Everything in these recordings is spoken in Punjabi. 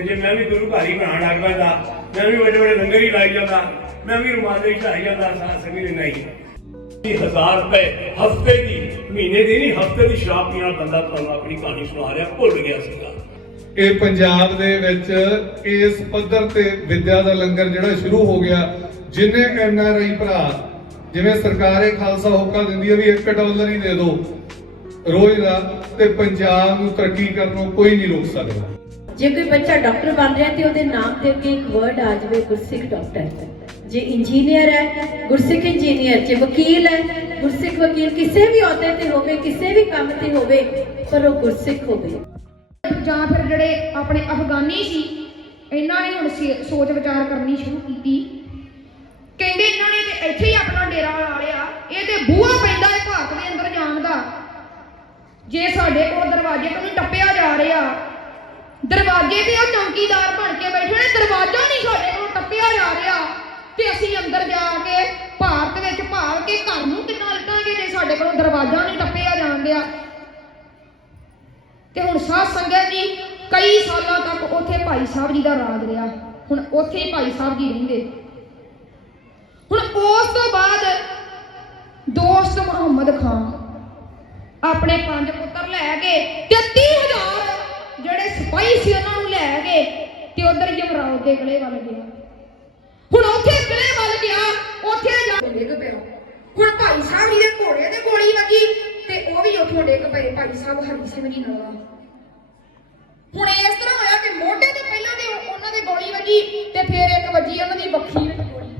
ਤੇ ਜੇ ਮੈਂ ਵੀ ਗੁਰੂ ਘਰ ਹੀ ਬਣਾਉਣ ਲੱਗ ਪੈਂਦਾ, ਮੈਂ ਵੀ ਵੱਡੇ ਵੱਡੇ ਲੰਗਰ ਹੀ ਲਾਈ ਜਾਂਦਾ, ਮੈਂ ਵੀ ਰੁਮਾਲ ਹੀ ਚੜਾਈ ਜਾਂਦਾ, ਸਾਰਾ ਸੰਗੀ ਨਹੀਂ ਇਹ ਰੁਪਏ ਹਫ਼ਤੇ ਦੀ, ਮਹੀਨੇ ਦੀ ਨਹੀਂ, ਹਫ਼ਤੇ ਦੀ ਸ਼ਰਾਬ ਪੀਣ ਬੰਦਾ ਤੁਹਾਨੂੰ ਆਪਣੀ ਕਹਾਣੀ ਸੁਣਾ ਰਿਹਾ, ਭੁੱਲ ਗਿਆ ਸੀਗਾ। ਇਹ ਪੰਜਾਬ ਦੇ ਵਿੱਚ ਇਸ ਪੱਧਰ ਤੇ ਵਿਦਿਆ ਦਾ ਲੰਗਰ ਜਿਹੜਾ ਸ਼ੁਰੂ ਹੋ ਗਿਆ, ਜਿਨੇ ਐਨ ਆਰ ਆਈ ਭਰਾ, ਜਿਵੇਂ ਸਰਕਾਰ ਇਹ ਖਾਲਸਾ ਹੋਕਾ ਦਿੰਦੀ ਹੈ ਵੀ 1 ਡਾਲਰ ਹੀ ਦੇ ਦਿਓ ਰੋਜ਼ ਦਾ, ਤੇ ਪੰਜਾਬ ਨੂੰ ਤਰੱਕੀ ਕਰਨ ਨੂੰ ਕੋਈ ਨਹੀਂ ਰੋਕ ਸਕਦਾ। ਜੇ ਕੋਈ ਬੱਚਾ ਡਾਕਟਰ ਬਣ ਰਿਹਾ ਤੇ ਉਹਦੇ ਨਾਮ ਤੇ ਅੱਗੇ ਇੱਕ ਵਰਡ ਆ ਜਾਵੇ, ਗੁਰਸਿੱਖ ਡਾਕਟਰ ਜੇ ਇੰਜੀਨੀਅਰ ਹੈ, ਗੁਰਸਿੱਖ ਇੰਜੀਨੀਅਰ ਜੇ ਵਕੀਲ ਹੈ, ਗੁਰਸਿੱਖ ਵਕੀਲ ਕਿਸੇ ਵੀ ਅਹੁਦੇ ਤੇ ਹੋਵੇ, ਕਿਸੇ ਵੀ ਕੰਮ ਤੇ ਹੋਵੇ, ਪਰ ਉਹ ਗੁਰਸਿੱਖ ਹੋਵੇ ਜਾਂ ਫਿਰ ਜਿਹੜੇ ਆਪਣੇ ਅਫਗਾਨੀ ਸੀ, ਇਹਨਾਂ ਨੇ ਹੁਣ ਸੋਚ ਵਿਚਾਰ ਕਰਨੀ ਸ਼ੁਰੂ ਕੀਤੀ। ਕਹਿੰਦੇ ਇਹਨਾਂ ਨੇ ਤੇ ਇੱਥੇ ਹੀ ਆਪਣਾ ਡੇਰਾ ਲਾ ਲਿਆ। ਇਹ ਤੇ ਬੂਹਾ ਪੈਂਦਾ ਹੈ, ਭਾਰਤ ਦੇ ਅੰਦਰ ਜਾਣ ਦਾ। ਜੇ ਸਾਡੇ ਕੋਲ ਦਰਵਾਜ਼ੇ ਤੋਂ ਨਹੀਂ ਟੱਪਿਆ ਜਾ ਰਿਹਾ ਦਰਵਾਜ਼ੇ ਤੇ ਉਹ ਚੌਕੀਦਾਰ ਬਣ ਕੇ ਬੈਠੇ ਨੇ, ਦਰਵਾਜ਼ਾ ਨਹੀਂ ਸਾਡੇ ਕੋਲ ਟੱਪਿਆ ਜਾ ਰਿਹਾ। ਤੇ ਅਸੀਂ ਅੰਦਰ ਜਾ ਕੇ ਭਾਰਤ ਵਿੱਚ ਭਾਲ ਕੇ ਘਰ ਨੂੰ ਕਿੰਨਾ ਲਟਾਂਗੇ ਜੇ ਸਾਡੇ ਕੋਲ ਦਰਵਾਜ਼ਾ ਨਹੀਂ ਟੱਪਿਆ ਜਾਣ ਡਿਆ ਤੇ ਹੁਣ ਸਾਧ ਸੰਗਤ ਜੀ, ਕਈ ਸਾਲਾਂ ਤੱਕ ਉੱਥੇ ਭਾਈ ਸਾਹਿਬ ਜੀ ਦਾ ਰਾਜ ਰਿਹਾ। ਹੁਣ ਉੱਥੇ ਹੀ ਭਾਈ ਸਾਹਿਬ ਜੀ ਰਹਿੰਦੇ। ਹੁਣ ਉਸ ਤੋਂ ਬਾਅਦ ਦੋਸਤ ਮੁਹੰਮਦ ਖਾਨ ਆਪਣੇ ਪੰਜ ਪੁੱਤਰ ਲੈ ਕੇ 33000 ਜਿਹੜੇ ਸਿਪਾਹੀ ਸੀ ਉਹਨਾਂ ਨੂੰ ਲੈ ਕੇ ਤੇ ਉਧਰ ਯਮਰਾਜ ਦੇ ਕਿਲੇ ਵੱਲ ਗਿਆ। ਹੁਣ ਉੱਥੇ ਕਿਲੇ ਵੱਲ ਗਿਆ, ਉੱਥੇ ਜਾ ਡਿੱਗ ਪਿਆ। ਹੁਣ ਭਾਈ ਸਾਹਿਬ ਜੀ ਦੇ ਘੋੜੇ ਤੇ ਗੋਲੀ ਲੱਗੀ ਤੇ ਉਹ ਵੀ ਉੱਥੋਂ ਡਿੱਗ ਪਏ, ਭਾਈ ਸਾਹਿਬ ਹਰੀ ਸਿੰਘ ਜੀ ਨਾਲ। ਹੁਣ ਇਸ ਤਰ੍ਹਾਂ ਹੋਇਆ ਕਿ ਮੋਢੇ ਤੇ ਪਹਿਲਾਂ ਤੇ ਉਹ- ਉਹਨਾਂ ਦੇ ਗੋਲੀ ਵੱਜੀ ਤੇ ਫਿਰ ਇੱਕ ਵੱਜੀ ਉਹਨਾਂ ਦੀ ਵੱਖੀ ਵਿੱਚ ਗੋਲੀ।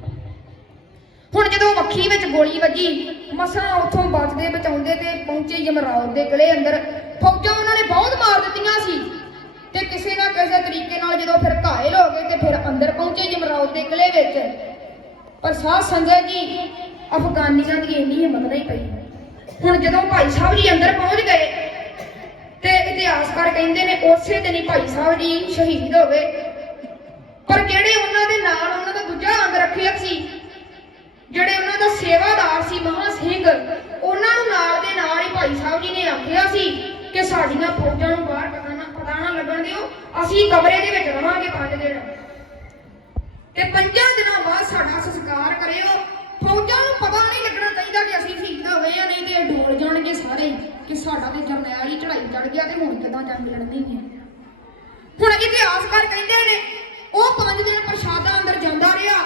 ਹੁਣ ਜਦੋਂ ਵੱਖੀ ਵਿੱਚ ਗੋਲੀ ਵੱਜੀ, ਮਸਾਂ ਉੱਥੋਂ ਬਚਦੇ, ਬਚਾਉਂਦੇ ਤੇ ਪਹੁੰਚੇ ਯਮਰਾਜ ਦੇ ਕਿਲੇ ਅੰਦਰ। ਫੌਜਾਂ ਉਹਨਾਂ ਨੇ ਬਹੁਤ ਮਾਰ ਦਿੱਤੀਆਂ ਸੀ। ਤੇ ਕਿਸੇ ਨਾ ਕਿਸੇ ਤਰੀਕੇ ਨਾਲ ਜਦੋਂ ਫਿਰ ਘਾਇਲ ਹੋ ਗਏ ਤੇ ਫਿਰ ਅੰਦਰ ਪਹੁੰਚੇ ਯਮਰਾਜ ਦੇ ਕਿਲੇ ਵਿੱਚ। ਪਰ ਸਾਧ ਸੰਗਤ ਜੀ, ਅਫਗਾਨੀਆਂ ਦੀ ਇੰਨੀ ਹਿੰਮਤ ਨਹੀਂ ਪਈ। ਹੁਣ ਜਦੋਂ ਭਾਈ ਸਾਹਿਬ ਜੀ ਅੰਦਰ ਪਹੁੰਚ ਗਏ, ਤੇ ਇਤਿਹਾਸਕਾਰ ਕਹਿੰਦੇ ਨੇ, ਉਸੇ ਦਿਨ ਹੀ ਭਾਈ ਸਾਹਿਬ ਜੀ ਸ਼ਹੀਦ ਹੋ ਗਏ। ਪਰ ਜਿਹੜੇ ਉਹਨਾਂ ਦੇ ਨਾਲ, ਉਹਨਾਂ ਦਾ ਦੂਜਾ ਅੰਗ ਰੱਖਿਆ ਸੀ ਜਿਹੜੇ ਉਹਨਾਂ ਦਾ ਸੇਵਾਦਾਰ ਸੀ ਮਹਾ ਸਿੰਘ, ਉਹਨਾਂ ਨੂੰ ਨਾਲ ਦੇ ਨਾਲ ਹੀ ਭਾਈ ਸਾਹਿਬ ਜੀ ਨੇ ਆਖਿਆ ਸੀ ਕਿ ਸਾਡੀਆਂ ਫੌਜਾਂ ਨੂੰ ਬਾਹਰ ਪਤਾ ਨਾ ਪਤਾ ਨਾ ਲੱਗਣ ਦਿਓ, ਅਸੀਂ ਕਮਰੇ ਦੇ ਵਿੱਚ ਰਵਾਂਗੇ ਪੰਜ ਦਿਨ। ਤੇ ਪੰਜਾਂ ਦਿਨਾਂ ਬਾਅਦ ਸਾਡਾ ਸੰਸਕਾਰ ਕਰਿਓ। ਫੌਜਾਂ ਨੂੰ ਪਤਾ ਨਹੀਂ ਲੱਗਣਾ ਚਾਹੀਦਾ ਕਿ ਅਸੀਂ ਸ਼ਹੀਦ ਹੋਏ ਆ, ਨਹੀਂ ਤੇ ਡੋਲ ਜਾਣਗੇ ਸਾਰੇ ਕਿ ਸਾਡਾ ਤੇ ਜਰਨੈਲ ਹੀ ਚੜਾਈ ਚੜ ਗਿਆ ਤੇ ਹੁਣ ਕਿਦਾਂ ਜੰਗ ਲੜਨੀ ਹੈ। ਹੁਣ ਇਤਿਹਾਸਕਾਰ ਕਹਿੰਦੇ ਨੇ, ਉਹ ਪੰਜ ਦਿਨ ਪ੍ਰਸ਼ਾਦਾ ਅੰਦਰ ਜਾਂਦਾ ਰਿਹਾ।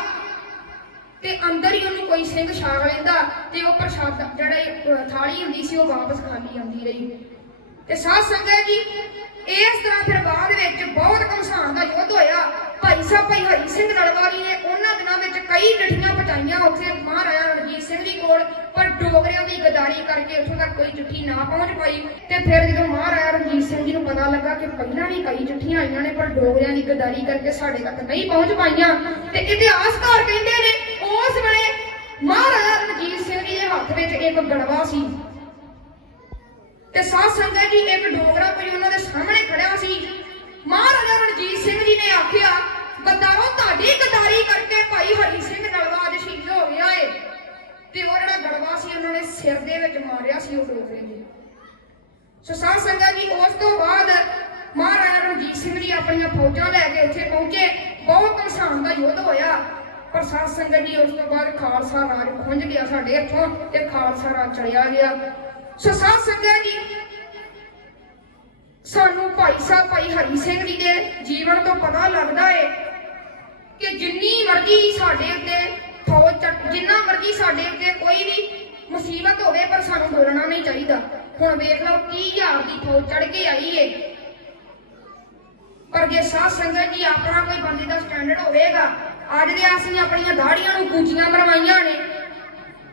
ਤੇ ਅੰਦਰ ਹੀ ਉਹਨੂੰ ਕੋਈ ਸਿੰਘ ਛਾਗ ਲੈਂਦਾ ਤੇ ਉਹ ਪ੍ਰਸ਼ਾਦ ਜਿਹੜਾ ਅਹ, ਥਾਲੀ ਹੁੰਦੀ ਸੀ ਉਹ ਵਾਪਸ ਖਾਲੀ ਆਉਂਦੀ ਰਹੀ। ਤੇ ਸਾਧ ਸੰਗਤ ਜੀ ਇਸ ਤਰ੍ਹਾਂ ਫਿਰ ਬਾਅਦ ਵਿੱਚ ਬਹੁਤ ਘਮਸਾਨ ਦਾ ਯੁੱਧ ਹੋਇਆ। ਭਾਈ ਸਾਹਿਬ ਭਾਈ ਹਰੀ ਸਿੰਘ ਨਲਵਾਰੀ ਨੇ ਉਹਨਾਂ ਦਿਨਾਂ ਵਿੱਚ ਕਈ ਚਿੱਠੀਆਂ ਪਹੁੰਚਾਈਆਂ। ਉੱਥੇ ਮਹਾਰਾਜਾ ਰਣਜੀਤ ਸਿੰਘ ਜੀ ਕੋਲ ਪਰ ਡੋਗਰਿਆਂ ਦੀ ਗਦਾਰੀ ਕਰਕੇ ਉੱਥੋਂ ਤੱਕ ਕੋਈ ਚਿੱਠੀ ਨਾ ਪਹੁੰਚ ਪਾਈ। ਤੇ ਫਿਰ ਜਦੋਂ ਮਹਾਰਾਜਾ ਰਣਜੀਤ ਸਿੰਘ ਜੀ ਨੂੰ ਪਤਾ ਲੱਗਾ ਕਿ ਪਹਿਲਾਂ ਵੀ ਕਈ ਚਿੱਠੀਆਂ ਆਈਆਂ ਨੇ ਪਰ ਡੋਗਰਿਆਂ ਦੀ ਗਦਾਰੀ ਕਰਕੇ ਸਾਡੇ ਤੱਕ ਨਹੀਂ ਪਹੁੰਚ ਪਾਈਆਂ ਤੇ ਇਤਿਹਾਸਕਾਰ ਕਹਿੰਦੇ ਨੇ ਉਸ ਵੇਲੇ ਮਹਾਰਾਜਾ ਰਣਜੀਤ ਸਿੰਘ ਜੀ ਦੇ ਹੱਥ ਵਿੱਚ ਇੱਕ ਗੜਵਾ ਸੀ। ਤੇ ਸਾਧ ਸੰਗਤ ਜੀ ਇੱਕ ਡੋਗਰਾ ਕੋਈ ਉਹਨਾਂ ਦੇ ਸਾਹਮਣੇ ਖੜਿਆ ਸੀ। ਮਹਾਰਾਜਾ ਰਣਜੀਤ ਸਿੰਘ ਜੀ ਨੇ ਆਖਿਆ ਗੱਦਾਰੋ ਤੁਹਾਡੀ ਗਦਾਰੀ ਕਰਕੇ ਭਾਈ ਹਰੀ ਸਿੰਘ ਨਲਵਾ ਅੱਜ ਸ਼ਹੀਦ ਹੋ ਗਿਆ ਏ। ਤੇ ਉਹ ਜਿਹੜਾ ਗੜਵਾ ਸੀ, ਉਹਨਾਂ ਨੇ ਸਿਰ ਦੇ ਵਿੱਚ ਮਾਰਿਆ ਸੀ ਉਹ ਡੋਗਰੇ ਜੀ ਸੋ ਸਾਧ ਸੰਗਤ ਜੀ, ਉਸ ਤੋਂ ਬਾਅਦ ਮਹਾਰਾਜਾ ਰਣਜੀਤ ਸਿੰਘ ਜੀ ਆਪਣੀਆਂ ਫੌਜਾਂ ਲੈ ਕੇ ਉੱਥੇ ਪਹੁੰਚੇ। ਬਹੁਤ ਘਮਸਾਨ ਦਾ ਯੁੱਧ ਹੋਇਆ। ਪਰ ਸਾਧ ਸੰਗਤ ਜੀ, ਉਸ ਤੋਂ ਬਾਅਦ ਖਾਲਸਾ ਰਾਜ ਖੁੰਝ ਗਿਆ ਸਾਡੇ ਇੱਥੋਂ ਤੇ ਖਾਲਸਾ ਰਾਜ ਚਲਿਆ ਗਿਆ। ਸੋ ਸਾਧ ਸੰਗਤ ਜੀ, ਸਾਨੂੰ ਭਾਈ ਸਾਹਿਬ, ਭਾਈ ਹਰੀ ਸਿੰਘ ਜੀ ਦੇ ਜੀਵਨ ਤੋਂ ਪਤਾ ਲੱਗਦਾ ਏ ਕਿ ਜਿੰਨੀ ਮਰਜ਼ੀ ਸਾਡੇ ਉੱਤੇ ਫੌਜ ਚੱਕ ਜਿੰਨਾ ਮਰਜ਼ੀ ਸਾਡੇ ਉੱਤੇ ਕੋਈ ਵੀ ਮੁਸੀਬਤ ਹੋਵੇ, ਪਰ ਸਾਨੂੰ ਬੋਲਣਾ ਨਹੀਂ ਚਾਹੀਦਾ। ਹੁਣ ਵੇਖ ਲਓ 30000 ਦੀ ਫੌਜ ਚੜ ਕੇ ਆਈ ਏ। ਪਰ ਜੇ ਸਾਧ ਸੰਗਤ ਜੀ, ਆਪਣਾ ਕੋਈ ਬੰਦੇ ਦਾ ਸਟੈਂਡਰਡ ਹੋਵੇਗਾ ਅੱਜ ਦੇ ਅਸੀਂ ਆਪਣੀਆਂ ਦਾੜੀਆਂ ਨੂੰ ਕੂਚੀਆਂ ਮਰਵਾਈਆਂ ਨੇ।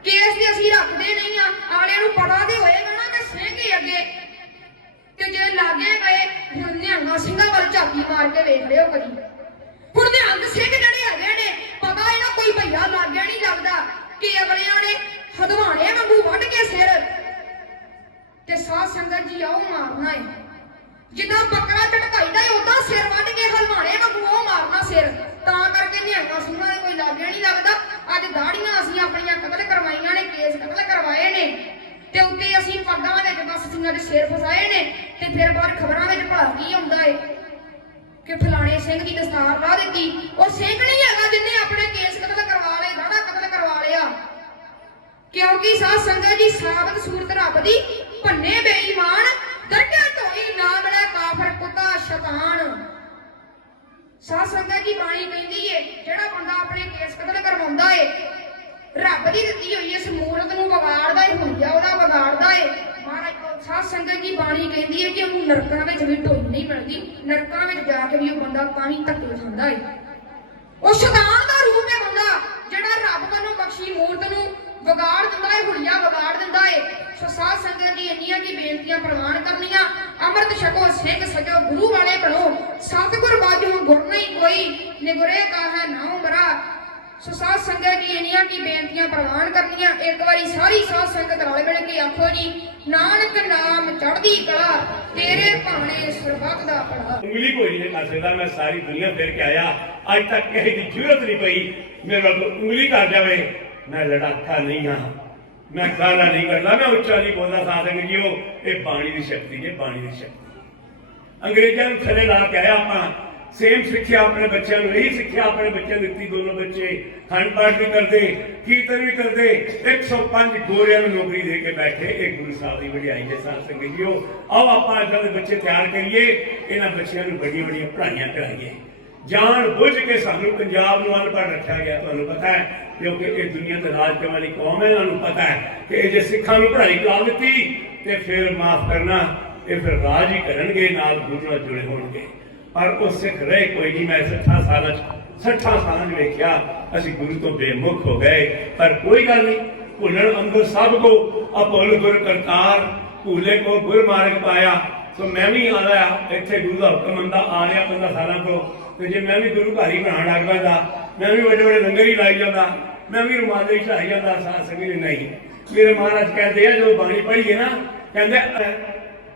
ਕੇਸ ਤੇ ਅਸੀਂ ਰੱਖਦੇ ਨਹੀਂ ਆ। ਆਲਿਆਂ ਨੂੰ ਪਤਾ ਤੇ ਹੋਏਗਾ ਨਾ ਕਿ ਸਿੰਘ ਅੱਗੇ। ਤੇ ਜੇ ਲਾਗੇ ਗਏ ਨਿਹੰਗਾ ਸਿੰਘਾਂ ਵੱਲ ਝਾਤੀ ਮਾਰ ਕੇ ਵੇਖ ਲਿਓ ਕਦੀ। ਹੁਣ ਨਿਹੰਗ ਸਿੰਘ ਜਿਹੜੇ ਹੈਗੇ ਨੇ, ਪਤਾ ਇਹਨਾਂ ਕੋਈ ਭਈਆ ਲਾਗੇ ਨਹੀਂ ਲੱਗਦਾ। ਕਿ ਅਗਲਿਆਂ ਨੇ ਹਦਵਾਣੇ ਵਾਂਗੂ ਵੱਢ ਕੇ ਸਿਰ। ਤੇ ਸਾਧ ਸੰਗਤ ਜੀ, ਆਓ ਮਾਰਨਾ ਏ। ਜਿੱਦਾਂ ਬੱਕਰਾ ਝਟਕਾਈਦਾ ਏ, ਉਦਾਂ ਸਿਰ ਵੱਢ ਕੇ ਹਲਵਾਣੇ ਵਾਂਗੂ ਉਹ ਮਾਰਨਾ ਸਿਰ। ਤਾਂ ਸਿੰਘਾਂ ਨਹੀਂ ਲੱਗਦਾ। ਅੱਜ ਦਾੜੀਆਂ ਅਸੀਂ ਆਪਣੀਆਂ ਕਤਲ ਕਰਵਾਈਆਂ ਨੇ, ਕੇਸ ਕਤਲ ਕਰਵਾਏ ਨੇ। ਕੁਰਸੀਆਂ 'ਤੇ ਸਿਰ ਫਸਾਏ ਨੇ। ਤੇ ਫਿਰ ਬਾਅਦ ਖਬਰਾਂ ਵਿੱਚ ਭਲਾ ਕੀ ਆਉਂਦਾ ਏ? ਕਿ ਫਲਾਣੇ ਸਿੰਘ ਦੀ ਦਸਤਾਰ ਲਾ ਦਿੱਤੀ। ਉਹ ਸਿੰਘ ਨਹੀਂ ਹੈਗਾ ਜਿੰਨੇ ਆਪਣੇ ਕੇਸ ਕਤਲ ਕਰਵਾ ਲਏ, ਦਾੜਾ ਕਤਲ ਕਰਵਾ ਲਿਆ। ਕਿਉਂਕਿ ਸਾਧ ਸੰਗਤ ਜੀ ਸਾਬਤ ਸੂਰਤ ਰੱਬ ਦੀ ਭੰਨੇ ਬੇਈਮਾਨ, ਦਰਗਾਹ ਢੋਈ ਨਾ ਮਿਲਿਆ ਕਾਫਰ ਕੁੱਤਾ ਸ਼ੈਤਾਨ। ਸਾਧ ਸੰਗਤ ਜੀ ਬਾਣੀ ਕਹਿੰਦੀ ਏ, ਜਿਹੜਾ ਬੰਦਾ ਆਪਣੇ ਕੇਸ ਕਤਲ ਕਰਵਾਉਂਦਾ ਏ, ਰੱਬ ਦੀ ਦਿੱਤੀ ਹੋਈ ਇਸ ਮੂਰਤ ਨੂੰ ਵਿਗਾੜਦਾ ਏ ਹੁੰਜਾ ਉਹਦਾ ਵਿਗਾੜਦਾ ਏ। ਮਹਾਰਾਜ ਸਾਧ ਸੰਗਤ ਜੀ ਬਾਣੀ ਕਹਿੰਦੀ ਏ ਕਿ ਉਹਨੂੰ ਨਰਕਾਂ ਵਿੱਚ ਵੀ ਢੋਈ ਨਹੀਂ ਮਿਲਦੀ, ਨਰਕਾਂ ਵਿੱਚ ਜਾ ਕੇ ਵੀ ਉਹ ਬੰਦਾ ਤਾਂ ਹੀ ਧੱਕੇ ਖਾਂਦਾ ਏ। ਉਹ ਸ਼ੈਤਾਨ ਦਾ ਰੂਪ ਹੈ ਬੰਦਾ, ਜਿਹੜਾ ਰੱਬ ਵੱਲੋਂ ਬਖਸ਼ੀ ਮੂਰਤ ਨੂੰ ਵਿਗਾੜ ਦਿੰਦਾ ਏ, ਹੁਲੀਆ ਵਿਗਾੜ ਦਿੰਦਾ ਏ। ਸੋ ਸਾਧ ਸੰਗਤ ਜੀ ਇੰਨੀਆਂ ਕੀ ਬੇਨਤੀਆਂ ਪ੍ਰਵਾਨ ਕਰਨੀਆਂ, ਅੰਮ੍ਰਿਤ ਛਕੋ ਸਿੰਘ ਸਜੋ, ਗੁਰੂ ਵਾਲੇ ਬਣੋ, ਸਤਿਗੁਰ ਬਾਝੋਂ ਗੁਰ ਨਹੀਂ ਕੋਈ ਨਿਗੁਰੇ ਕਾ ਹੈ ਨਾਉ ਸੋ ਸਾਧ ਸੰਗਤ ਜੀ ਇੰਨੀਆਂ ਕੀ ਬੇਨਤੀਆਂ ਪ੍ਰਵਾਨ ਕਰਨੀਆਂ, ਇੱਕ ਵਾਰੀ ਸਾਰੀ ਸਾਧ ਸੰਗਤ ਰਲ ਮਿਲ ਕੇ ਆਖੋ ਜੀ, ਨਾਨਕ ਨਾਮ ਚੜ੍ਹਦੀ ਕਲਾ, ਤੇਰੇ ਭਾਣੇ ਸਰਬੱਤ ਦਾ ਭਲਾ। ਉਂਗਲੀ ਕੋਈ ਨਹੀਂ ਕਰ ਸਕਦਾ ਮੈਂ ਸਾਰੀ ਦੁਨੀਆ ਫਿਰ ਕੇ ਆਇਆ। ਅੱਜ ਤੱਕ ਕਿਸੇ ਦੀ ਜ਼ਰੂਰਤ ਨਹੀਂ ਪਈ, ਮੇਰੇ ਵੱਲ ਉਂਗਲੀ ਕਰ ਜਾਵੇ। ਮੈਂ ਲੜਾਕਾ ਨਹੀਂ ਹਾਂ, ਮੈਂ ਗਾਣਾ ਨਹੀਂ ਕਰਦਾ ਮੈਂ ਉੱਚਾ ਨਹੀਂ ਬੋਲਦਾ, ਸਾਧ ਸੰਗਤ ਜੀਓ, ਇਹ ਬਾਣੀ ਦੀ ਸ਼ਕਤੀ ਹੈ ਬਾਣੀ ਦੀ ਸ਼ਕਤੀ। ਅੰਗਰੇਜ਼ਾਂ ਨੂੰ ਥੱਲੇ ਲਾ ਕੇ ਆਇਆ ਆਪਾਂ। ਸੇਮ ਸਿੱਖਿਆ ਆਪਣੇ ਬੱਚਿਆਂ ਨੂੰ, ਇਹੀ ਸਿੱਖਿਆ ਆਪਣੇ ਬੱਚਿਆਂ ਨੂੰ ਦਿੱਤੀ ਦੋਨੋਂ ਬੱਚੇ। ਖੰਡ ਪਾਠ ਵੀ ਕਰਦੇ, ਕੀਰਤਨ ਵੀ ਕਰਦੇ 105 ਗੋਰਿਆਂ ਨੂੰ ਨੌਕਰੀ ਦੇ ਕੇ ਬੈਠੇ, ਇਹ ਗੁਰੂ ਸਾਹਿਬ ਦੀ ਵਡਿਆਈ ਹੈ ਸਾਧ ਸੰਗਤ ਜੀਓ। ਆਓ ਆਪਾਂ ਇਦਾਂ ਦੇ ਬੱਚੇ ਤਿਆਰ ਕਰੀਏ, ਇਹਨਾਂ ਬੱਚਿਆਂ ਨੂੰ ਵੱਡੀਆਂ ਵੱਡੀਆਂ ਪੜ੍ਹਾਈਆਂ ਕਰਾਈਏ। ਜਾਣ ਬੁੱਝ ਕੇ ਸਾਨੂੰ ਪੰਜਾਬ ਨੂੰ ਅਨਪੜ੍ਹ ਰੱਖਿਆ ਗਿਆ, ਤੁਹਾਨੂੰ ਪਤਾ ਹੈ, ਕਿਉਂਕਿ ਇਹ ਦੁਨੀਆ ਤੇ ਰਾਜ ਕਰਨ ਵਾਲੀ ਕੌਮ ਹੈ ਇਹਨਾਂ ਨੂੰ ਪਤਾ ਹੈ ਕਿ ਇਹ ਜੇ ਸਿੱਖਾਂ ਨੂੰ ਪੜ੍ਹਾਈ ਕਰਾ ਦਿੱਤੀ, ਤੇ ਫਿਰ ਮਾਫ ਕਰਨਾ ਇਹ ਫਿਰ ਰਾਜ ਹੀ ਕਰਨਗੇ, ਨਾਲ ਗੁਰੂ ਨਾਲ ਜੁੜੇ ਹੋਣਗੇ। ਪਰ ਉਹ ਸਿੱਖ ਰਹੇ ਕੋਈ ਨਹੀਂ। ਮੈਂ 60 ਸਾਲਾਂ ਚ 60 ਸਾਲਾਂ ਚ ਵੇਖਿਆ, ਅਸੀਂ ਗੁਰੂ ਤੋਂ ਬੇਮੁਖ ਹੋ ਗਏ। ਪਰ ਕੋਈ ਗੱਲ ਨਹੀਂ, ਭੁੱਲਣ ਅੰਦਰ ਸਭ ਕੋ ਅਪੁੱਲ ਗੁਰ ਕਰਤਾਰ, ਭੂਲੇ ਕੋ ਗੁਰ ਮਾਰਗ ਪਾਇਆ। ਸੋ ਮੈਂ ਵੀ ਆਇਆ ਇੱਥੇ ਗੁਰੂ ਦਾ ਹੁਕਮ ਹੁੰਦਾ ਆ ਰਿਹਾ 15 ਸਾਲਾਂ ਤੇ। ਜੇ ਮੈਂ ਵੀ ਗੁਰੂ ਘਰ ਹੀ ਬਣਾਉਣ ਲੱਗ ਪੈਂਦਾ, ਮੈਂ ਵੀ ਵੱਡੇ ਵੱਡੇ ਲੰਗਰ ਹੀ ਲਾਈ ਜਾਂਦਾ, ਮੈਂ ਵੀ ਰੁਮਾਲੇ ਹੀ ਚੜਾਈ ਜਾਂਦਾ, ਸਾਧ ਸੰਗਤ ਨਹੀਂ। ਮੇਰੇ ਮਹਾਰਾਜ ਕਹਿੰਦੇ ਆ, ਜਦੋਂ ਬਾਣੀ ਪੜ੍ਹੀਏ ਨਾ, ਕਹਿੰਦੇ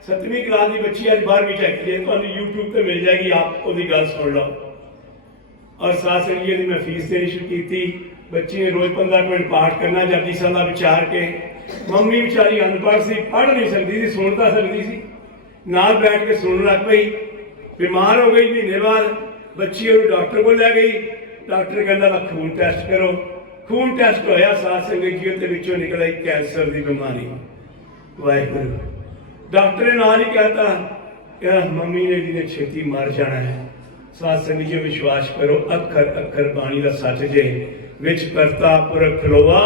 ਸੱਤਵੀਂ ਕਲਾਸ ਦੀ ਬੱਚੀ ਅੱਜ 12ਵੀਂ ਚ ਹੈਗੀ ਹੈ। ਤੁਹਾਨੂੰ YouTube ਤੇ ਮਿਲ ਜਾਏਗੀ, ਆਪ ਉਹਦੀ ਗੱਲ ਸੁਣ ਲਓ। ਔਰ ਸਾਧ ਸੰਗਤ ਜੀ ਦੀ ਮੈਂ ਫੀਸ ਦੇਣੀ ਸ਼ੁਰੂ ਕੀਤੀ। ਬੱਚੀ ਨੇ ਰੋਜ਼ 15 ਮਿੰਟ ਪਾਠ ਕਰਨਾ, ਜਪਜੀ ਸਾਹਿਬ ਦਾ ਵਿਚਾਰ ਕੇ। ਮੰਮੀ ਵਿਚਾਰੀ ਅਨਪੜ੍ਹ ਸੀ, ਪੜ੍ਹ ਨਹੀਂ ਸਕਦੀ ਸੀ, ਸੁਣ ਤਾਂ ਸਕਦੀ ਸੀ। ਨਾਲ ਬੈਠ ਕੇ ਸੁਣਨ ਲੱਗ ਪਈ। ਬਿਮਾਰ ਹੋ ਗਈ ਮਹੀਨੇ ਬਾਅਦ। ਬੱਚੀ ਉਹਨੂੰ ਡਾਕਟਰ ਕੋਲ ਲੈ ਗਈ। ਡਾਕਟਰ ਕਹਿੰਦਾ ਵਾ ਖੂਨ ਟੈਸਟ ਕਰੋ। ਖੂਨ ਟੈਸਟ ਹੋਇਆ ਸਾਧ ਸੰਗਤ ਜੀ ਤੇ ਵਿੱਚੋਂ ਨਿਕਲਿਆ ਕੈਂਸਰ ਦੀ ਬਿਮਾਰੀ। ਵਾਹਿਗੁਰੂ। ਡਾਕਟਰ ਨੇ ਨਾਲ ਹੀ ਕਹਤਾ। ਕਿ ਮੰਮੀ ਨੇ ਜਿਹਨੇ ਛੇਤੀ ਮਰ ਜਾਣਾ ਹੈ। ਸਾਧ ਸੰਗਤ ਜੀ, ਵਿਸ਼ਵਾਸ ਕਰੋ, ਅੱਖਰ ਅੱਖਰ ਬਾਣੀ ਦਾ ਸੱਚ ਜੇ। ਵਿੱਚ ਕਰਤਾ, ਪੁਰਖ ਖਲੋਵਾ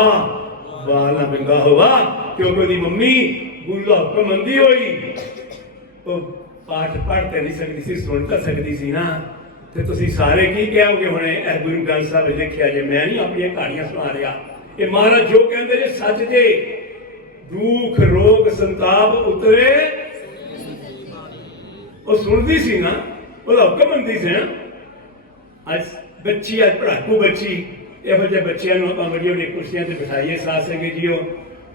ਵਾਲਾ ਬਿੰਗਾ ਹੋਵਾ ਕਿਉਂਕਿ ਉਹਦੀ ਮੰਮੀ, ਗੁਰੂ ਦਾ ਮੰਦੀ ਹੋਈ? ਉਹ ਪਾਠ ਪੜ੍ਹ ਤੇ ਨਹੀਂ ਸਕਦੀ ਸੀ, ਸੁਣ ਤਾਂ ਸਕਦੀ ਸੀ ਨਾ। ਤੇ ਤੁਸੀਂ ਸਾਰੇ ਕੀ ਕਹੋਗੇ ਹੁਣੇ? ਇਹ ਗੁਰੂ ਗ੍ਰੰਥ ਸਾਹਿਬ ਵਿੱਚ ਲਿਖਿਆ ਜੇ, ਮੈਂ ਨਹੀਂ ਆਪਣੀਆਂ ਕਹਾਣੀਆਂ ਸੁਣਾ ਰਿਹਾ। ਇਹ ਮਹਾਰਾਜ ਜੋ ਕਹਿੰਦੇ ਨੇ, ਸੱਚ ਜੇ। ਦੁੱਖ, ਰੋਗ, ਸੰਤਾਪ ਉਤਰੇ। ਉਹ ਸੁਣਦੀ ਸੀ ਨਾ, ਉਹਦਾ ਹੁਕਮ ਮੰਨਦੀ ਸੀ ਨਾ, ਅੱਜ ਬੱਚੀ, ਅੱਜ ਪੜਾਕੂ ਬੱਚੀ, ਇਹੋ ਜਿਹੇ ਬੱਚਿਆਂ ਨੂੰ ਆਪਾਂ ਵੱਡੀਆਂ ਵੱਡੀਆਂ ਕੁਰਸੀਆਂ ਤੇ ਬਿਠਾਈਏ, ਸਾਧ ਸੰਗਤ ਜੀਓ।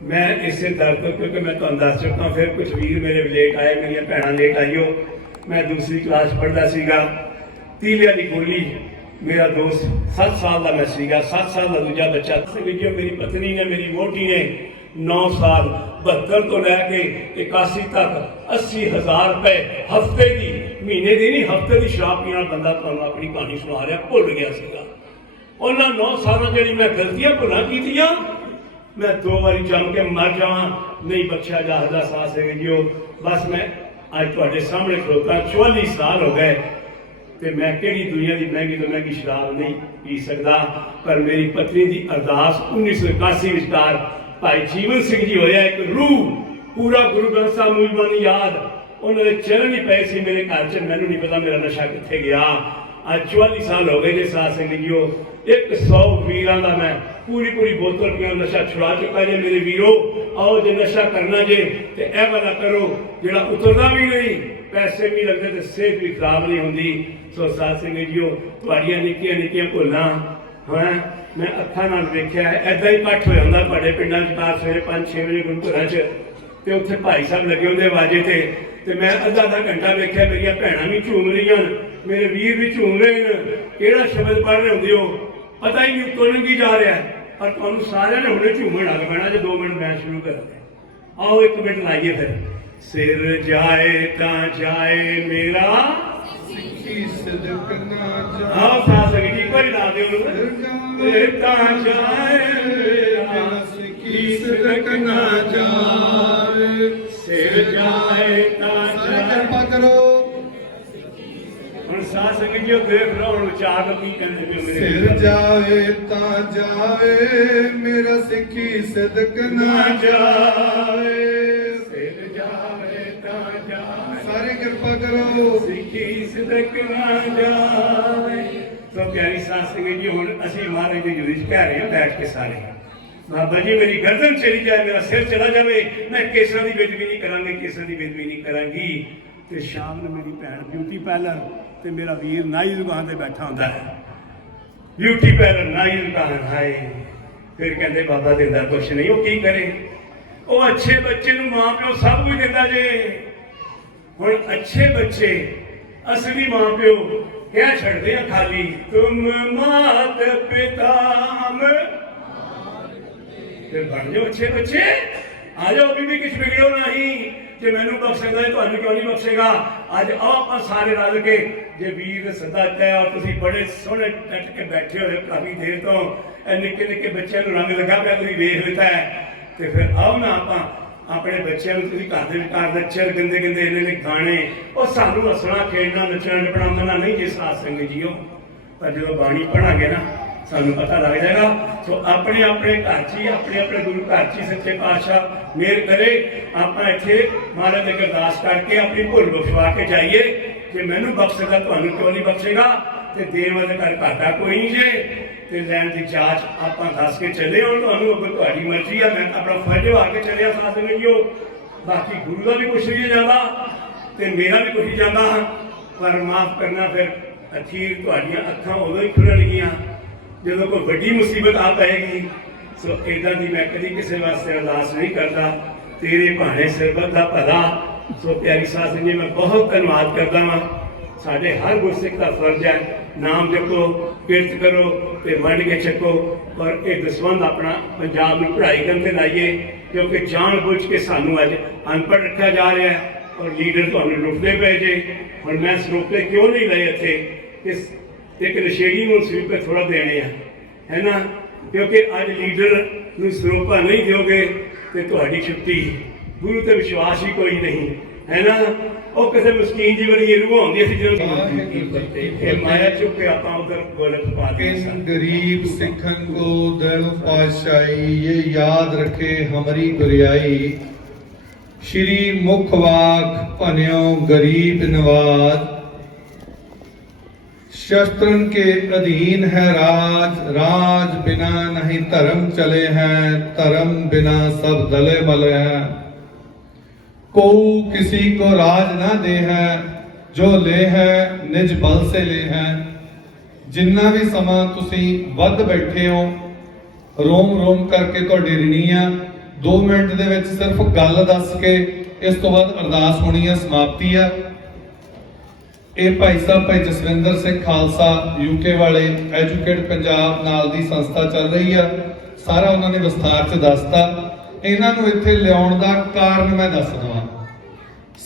ਮੈਂ ਇਸੇ ਦਰ ਤੋਂ, ਕਿਉਂਕਿ ਮੈਂ ਤੁਹਾਨੂੰ ਦੱਸ ਚੁੱਕਾ, ਫਿਰ ਕੁਝ ਵੀਰ ਮੇਰੇ ਲੇਟ ਆਏ, ਮੇਰੀਆਂ ਭੈਣਾਂ ਲੇਟ ਆਈਓ। ਮੈਂ ਦੂਸਰੀ ਕਲਾਸ ਪੜਦਾ ਸੀਗਾ। ਤੀਲਿਆਂ ਦੀ ਗੋਲੀ ਮੇਰਾ ਦੋਸਤ 7 ਸਾਲ ਦਾ ਮੈਂ ਸੀਗਾ 7 ਸਾਲ ਦਾ ਦੂਜਾ ਬੱਚਾ। ਸੰਗਤ ਜੀਓ, ਮੇਰੀ ਪਤਨੀ ਨੇ, ਮੇਰੀ ਵੋਟੀ ਨੇ 9 ਸਾਲ 72 ਤੋਂ ਲੈ ਕੇ 81 ਤੱਕ 80000 ਰੁਪਏ ਹਫ਼ਤੇ ਦੀ, ਮਹੀਨੇ ਦੀ ਨਹੀਂ, ਹਫ਼ਤੇ ਦੀ ਸ਼ਰਾਬ ਪੀਣ ਵਾਲਾ ਬੰਦਾ ਤੁਹਾਨੂੰ ਆਪਣੀ ਕਹਾਣੀ ਸੁਣਾ ਰਿਹਾ, ਭੁੱਲ ਗਿਆ ਸੀਗਾ। ਉਹਨਾਂ 9 ਸਾਲਾਂ ਜਿਹੜੀ ਮੈਂ ਗਲਤੀਆਂ ਭੁੱਲਾਂ ਕੀਤੀਆਂ, ਮੈਂ ਦੋ ਵਾਰੀ ਜੰਮ ਕੇ ਮਰ ਜਾਵਾਂ, ਨਹੀਂ ਬਖਸ਼ਿਆ ਜਾ ਹਜ਼ਾ ਸਾਹ ਸੇ ਜਿਓ। ਬਸ ਮੈਂ ਅੱਜ ਤੁਹਾਡੇ ਸਾਹਮਣੇ ਖਲੋਤਾ 44 ਸਾਲ ਹੋ ਗਏ ਤੇ ਮੈਂ ਕਿਹੜੀ ਦੁਨੀਆ ਦੀ ਮਹਿੰਗੀ ਤੋਂ ਮਹਿੰਗੀ ਸ਼ਰਾਬ ਨਹੀਂ ਪੀ ਸਕਦਾ, ਪਰ ਮੇਰੀ ਪਤਨੀ ਦੀ ਅਰਦਾਸ 1981 ਵਿਚਕਾਰ ਭਾਈ ਜੀਵਨ ਸਿੰਘ ਜੀ ਹੋਇਆ ਇੱਕ ਰੂਹ, ਪੂਰਾ ਗੁਰੂ ਗ੍ਰੰਥ ਸਾਹਿਬ ਮੁਜਬਾਨੀ ਯਾਦ। ਉਹਨਾਂ ਦੇ ਚਰਨ ਹੀ ਪਏ ਸੀ ਮੇਰੇ ਘਰ 'ਚ, ਮੈਨੂੰ ਨਹੀਂ ਪਤਾ ਮੇਰਾ ਨਸ਼ਾ ਕਿੱਥੇ ਗਿਆ। ਅੱਜ 44 ਸਾਲ ਹੋ ਗਏ ਜੇ ਸਾਧ ਸਿੰਘ ਜੀਓ। 100 ਵੀਰਾਂ ਦਾ ਮੈਂ ਪੂਰੀ ਪੂਰੀ ਬੋਤਲ ਪੀਣ ਨਸ਼ਾ ਛੁਡਾ ਚੁੱਕਾ ਜੇ ਮੇਰੇ ਵੀਰੋ। ਆਓ ਜੇ ਨਸ਼ਾ ਕਰਨਾ ਜੇ, ਤੇ ਇਹ ਵਾਲਾ ਕਰੋ, ਜਿਹੜਾ ਉਤਰਦਾ ਵੀ ਨਹੀਂ, ਪੈਸੇ ਵੀ ਲੱਗਦੇ ਤੇ ਸਿਹਤ ਵੀ ਖਰਾਬ ਨਹੀਂ ਹੁੰਦੀ। ਸੋ ਸਾਧ ਸਿੰਘ ਜੀਓ, ਤੁਹਾਡੀਆਂ ਨਿੱਕੀਆਂ ਨਿੱਕੀਆਂ ਭੁੱਲਾਂ, ਹਾਂ? ਮੈਂ ਅੱਖਾਂ ਨਾਲ ਵੇਖਿਆ ਐਦਾਂ ਹੀ ਇਕੱਠ ਹੋਇਆ ਜਾਂਦਾ ਤੁਹਾਡੇ ਪਿੰਡਾਂ 'ਚ ਕਾਰ ਸਵੇਰੇ 5-6 ਵਜੇ ਗੁਰੂ ਘਰਾਂ 'ਚ, ਤੇ ਉੱਥੇ ਭਾਈ ਸਾਹਿਬ ਲੱਗੇ ਹੁੰਦੇ ਵਾਜੇ ਤੇ ਤੇ ਮੈਂ ਅੱਧਾ ਅੱਧਾ ਘੰਟਾ ਵੇਖਿਆ, ਮੇਰੀਆਂ ਭੈਣਾਂ ਵੀ ਝੂਮ ਰਹੀਆਂ, ਮੇਰੇ ਵੀਰ ਵੀ ਝੂਮ ਰਹੇ ਨੇ, ਕਿਹੜਾ ਸ਼ਬਦ ਪੜ੍ਹ ਰਹੇ ਹੁੰਦੇ ਹੋ? ਪਤਾ ਹੀ ਨਹੀਂ ਉੱਤੋਂ ਲੰਗੀ ਜਾ ਰਿਹਾ, ਪਰ ਤੁਹਾਨੂੰ ਸਾਰਿਆਂ ਨੇ ਹੁਣੇ ਝੂਮਣ ਲੱਗ ਪੈਣਾ ਜੇ 2 ਮਿੰਟ ਮੈਂ ਸ਼ੁਰੂ ਕਰਾਂ। ਆਓ ਇੱਕ ਮਿੰਟ ਲਾਈਏ ਫਿਰ। ਸਿਰ ਜਾਏ ਤਾਂ ਜਾਏ ਮੇਰਾ ਆਹ ਸਾਹ ਸੰਗਤ ਜੀ ਕੋਈ ਲਾ ਦਿਓ ਉਹਨੂੰ। ਇਹ ਤਾਂ ਜਾਏ ਮੇਰਾ ਸਿੱਖੀ ਸਦਕ ਨਾ ਜਾਵੇ। ਸਿਰ ਜਾਏ ਤਾਂ ਜਾਏ। ਕਿਰਪਾ ਕਰੋ। ਹੁਣ ਸਾਹ ਸੰਗਤ ਜੀ ਉਹ ਦੇਖ ਲਓ ਹੁਣ ਵਿਚਾਰ ਨੂੰ ਕੀ ਕਹਿੰਦੇ ਉਹ ਮੇਰੇ ਸਿਰ ਜਾਵੇ ਤਾਂ ਜਾਵੇ ਮੇਰਾ ਸਿੱਖੀ ਸਦਕ ਨਾ ਜਾਵੇ। ਕਿਰਪਾ ਕਰੋ ਸਿੱਖੀ ਸਦਕ ਨਾ ਜਾਵੇ। ਸੋ ਪਿਆਰੀ ਸਾਧ ਜੀ, ਹੁਣ ਅਸੀਂ ਮਹਾਰਾਜ ਦੇ ਜੁਦੀ ਕਹਿ ਰਹੇ ਹਾਂ ਬੈਠ ਕੇ ਸਾਰੇ। ਬਾਬਾ ਜੀ, ਮੇਰੀ ਗਰਦਨ ਚਲੀ ਜਾਏ, ਮੇਰਾ ਸਿਰ ਚਲਾ ਜਾਵੇ। ਮੈਂ ਕੇਸਾਂ ਦੀ ਬੇਦਬੀ ਨਹੀਂ ਕਰਾਂਗੀ, ਕੇਸਾਂ ਦੀ ਬੇਦਬੀ ਨਹੀਂ ਕਰਾਂਗੀ। ਤੇ ਸ਼ਾਮ ਨੂੰ ਮੇਰੀ ਭੈਣ ਬਿਊਟੀ ਪਾਰਲਰ ਤੇ ਮੇਰਾ ਵੀਰ ਨਾਈ ਦੁਕਾਨ ਤੇ ਬੈਠਾ ਹੁੰਦਾ ਹੈ। ਬਿਊਟੀ ਪਾਰਲਰ ਨਾਈ ਦੁਕਾਨ ਹਾਏ। ਫਿਰ ਕਹਿੰਦੇ, ਬਾਬਾ ਦਿੰਦਾ ਕੁਛ ਨਹੀਂ, ਉਹ ਕੀ ਕਰੇ? ਉਹ ਅੱਛੇ ਬੱਚੇ ਨੂੰ ਮਾਂ ਪਿਓ ਸਭ ਕੁਝ ਦਿੰਦਾ ਜੇ। ਹੁਣ ਅੱਛੇ ਬੱਚੇ ਅਸਲੀ ਮਾਂ ਪਿਓ ਕਹਿ ਛੱਡਦੇ ਆ ਖਾਲੀ, ਤੁਮ ਮਾਤ ਪਿਤਾ ਹਮ ਫਿਰ ਬਣ ਜਾਓ ਅੱਛੇ ਬੱਚੇ। ਆ ਜਾਓ ਬੀਬੀ, ਕੁਛ ਵਿਗੜੋ ਨਹੀਂ। ਜੇ ਮੈਨੂੰ ਬਖਸ਼ੇਗਾ ਤਾਂ ਤੁਹਾਨੂੰ ਕਿਉਂ ਨਹੀਂ ਬਖਸ਼ੇਗਾ? ਅੱਜ ਆਓ ਆਪਾਂ ਸਾਰੇ ਰਲ ਕੇ, ਜੇ ਵੀਰ ਸਦਾ ਹੈ, ਔਰ ਤੁਸੀਂ ਬੜੇ ਸੋਹਣੇ ਟੱਟ ਕੇ ਬੈਠੇ ਹੋਏ ਕਾਫੀ ਦੇਰ ਤੋਂ, ਇਹ ਨਿੱਕੇ ਨਿੱਕੇ ਬੱਚਿਆਂ ਨੂੰ ਰੰਗ ਲੱਗਾ ਪਿਆ, ਤੁਸੀਂ ਵੇਖ ਲਿੱਤਾ ਹੈ। ਤੇ ਫਿਰ ਆਓ ਨਾ ਆਪਾਂ ਆਪਣੇ ਬੱਚਿਆਂ ਨੂੰ ਤੁਸੀਂ ਘਰ ਦੇ ਵਿੱਚ ਘਰ ਗੰਦੇ ਗੰਦੇ ਇਹਨੇ ਨੇ ਗਾਣੇ। ਉਹ ਸਾਨੂੰ ਹੱਸਣਾ, ਖੇਡਣਾ, ਨੱਚਣਾ ਟਪਣਾ ਮਨਾ ਨਹੀਂ ਜੇ ਸਾਧ ਸੰਗਤ ਜੀਓ। ਪਰ ਜਦੋਂ ਬਾਣੀ ਪੜਾਂਗੇ ਨਾ, ਸਾਨੂੰ ਪਤਾ ਲੱਗ ਜਾਏਗਾ। ਸੋ ਆਪਣੇ ਆਪਣੇ ਘਰ 'ਚ ਹੀ, ਆਪਣੇ ਆਪਣੇ ਗੁਰੂ ਘਰ 'ਚ ਹੀ ਸੱਚੇ ਪਾਤਸ਼ਾਹ ਮਿਹਰ ਕਰੇ। ਆਪਾਂ ਇੱਥੇ ਮਹਾਰਾਜ ਦੇ ਅਰਦਾਸ ਕਰਕੇ ਆਪਣੀ ਭੁੱਲ ਬਖਸ਼ਵਾ ਕੇ ਜਾਈਏ। ਜੇ ਮੈਨੂੰ ਬਖਸ਼ੇਗਾ, ਤੁਹਾਨੂੰ ਕਿਉਂ ਨਹੀਂ ਬਖਸ਼ੇਗਾ? ਤੇ ਦੇਣ ਵਾਲੇ ਘਰ ਘਾਟਾ ਕੋਈ ਨਹੀਂ ਜੇ। ਤੇ ਲੈਣ ਦੀ ਜਾਂਚ ਆਪਾਂ ਦੱਸ ਕੇ ਚੱਲੇ ਹੁਣ ਤੁਹਾਨੂੰ ਅੱਗੇ ਤੁਹਾਡੀ ਮਰਜ਼ੀ ਆ, ਮੈਂ ਆਪਣਾ ਫਰਜ਼ ਆ ਕੇ ਚੱਲਿਆ ਸਾਥ ਮੇਰੀਓ ਬਾਕੀ ਗੁਰੂ ਦਾ ਵੀ ਕੁਛ ਨਹੀਂ ਜਾਂਦਾ ਤੇ ਮੇਰਾ ਵੀ ਕੁਛ ਨਹੀਂ ਜਾਂਦਾ। ਪਰ ਮਾਫ ਕਰਨਾ ਫਿਰ ਅਖੀਰ ਤੁਹਾਡੀਆਂ ਅੱਖਾਂ ਉਦੋਂ ਹੀ ਖੁੱਲਣਗੀਆਂ, ਜਦੋਂ ਕੋਈ ਵੱਡੀ ਮੁਸੀਬਤ ਆ ਪਏਗੀ। ਸੋ ਇਦਾਂ ਦੀ ਮੈਂ ਕਦੀ ਕਿਸੇ ਵਾਸਤੇ ਅਰਦਾਸ ਨਹੀਂ ਕਰਦਾ। ਤੇਰੇ ਭਾਣੇ ਸਰਬਤ ਦਾ ਭਲਾ। ਸੋ ਪਿਆਰੀ ਸਾਧ ਜੀ ਮੈਂ ਬਹੁਤ ਧੰਨਵਾਦ ਕਰਦਾ ਹਾਂ ਸਾਡੇ ਹਰ ਗੁਰਸਿੱਖ ਦਾ ਫਰਜ਼ ਹੈ ਨਾਮ ਜਪੋ, ਕਿਰਤ ਕਰੋ ਤੇ ਵੰਡ ਕੇ ਛਕੋ। ਪਰ ਇਹ ਦਸਵੰਦ ਆਪਣਾ ਪੰਜਾਬ ਨੂੰ ਪੜ੍ਹਾਈ ਕਰਨ ਤੇ ਲਾਈਏ, ਕਿਉਂਕਿ ਜਾਣ ਬੁੱਝ ਕੇ ਸਾਨੂੰ ਅੱਜ ਅਨਪੜ੍ਹ ਰੱਖਿਆ ਜਾ ਰਿਹਾ ਹੈ ਔਰ ਲੀਡਰ ਤੁਹਾਨੂੰ ਲੁੱਟਦੇ ਪਏ ਜੇ। ਹੁਣ ਮੈਂ ਸਰੋਪੇ ਕਿਉਂ ਨਹੀਂ ਲਏ ਇੱਥੇ? ਇਸ ਇੱਕ ਨਸ਼ੇੜੀ ਨੂੰ ਸਰੋਪੇ ਥੋੜਾ ਦੇਣੇ ਆ, ਹੈ ਨਾ? ਕਿਉਂਕਿ ਅੱਜ ਲੀਡਰ ਨੂੰ ਸਰੋਪਾ ਨਹੀਂ ਦਿਓਗੇ ਤੇ ਤੁਹਾਡੀ ਛੁੱਟੀ, ਗੁਰੂ ਤੇ ਵਿਸ਼ਵਾਸ ਹੀ ਕੋਈ ਨਹੀਂ, ਹੈ ਨਾ? ਉਹ ਕਿਸੇ ਮਸਕੀਨ ਜੀ ਵਾਲੀ ਰੂਹ ਆਉਂਦੀ ਸੀ ਜਦੋਂ ਫਿਰ ਮਾਇਆ ਚੁੱਕ ਕੇ ਆਪਾਂ ਉਧਰ ਗੋਲਕ ਪਾ ਦੇ किन गरीब सिखन को दल पाशाई ये याद रखे हमारी गुरियाई श्री मुखवाक पन्यो गरीब नवाज शस्त्रन के अधीन है राज राज बिना नहीं धर्म चले हैं धर्म बिना सब दले मले हैं को किसी को राज ना दे है जो ले है निज बल से ले है ਜਿੰਨਾ ਵੀ ਸਮਾਂ ਤੁਸੀਂ ਵੱਧ ਬੈਠੇ ਹੋ ਰੋਮ ਰੋਮ ਕਰਕੇ ਤੁਹਾਡੀ ਰਿਣੀ ਆ 2 ਮਿੰਟ ਦੇ ਵਿੱਚ ਸਿਰਫ ਗੱਲ ਦੱਸ ਕੇ ਇਸ ਤੋਂ ਬਾਅਦ ਅਰਦਾਸ ਹੋਣੀ ਆ ਸਮਾਪਤੀ ਆ ਇਹ ਭਾਈ ਸਾਹਿਬ ਭਾਈ ਜਸਵਿੰਦਰ ਸਿੰਘ ਖਾਲਸਾ ਯੂਕੇ ਵਾਲੇ ਐਜੂਕੇਟ ਪੰਜਾਬ ਨਾਲ ਦੀ ਸੰਸਥਾ ਚੱਲ ਰਹੀ ਆ ਸਾਰਾ ਉਹਨਾਂ ਨੇ ਵਿਸਥਾਰ ਚ ਦੱਸਤਾ ਇਹਨਾਂ ਨੂੰ ਇੱਥੇ ਲਿਆਉਣ ਦਾ ਕਾਰਨ ਮੈਂ ਦੱਸ ਦਵਾਂ।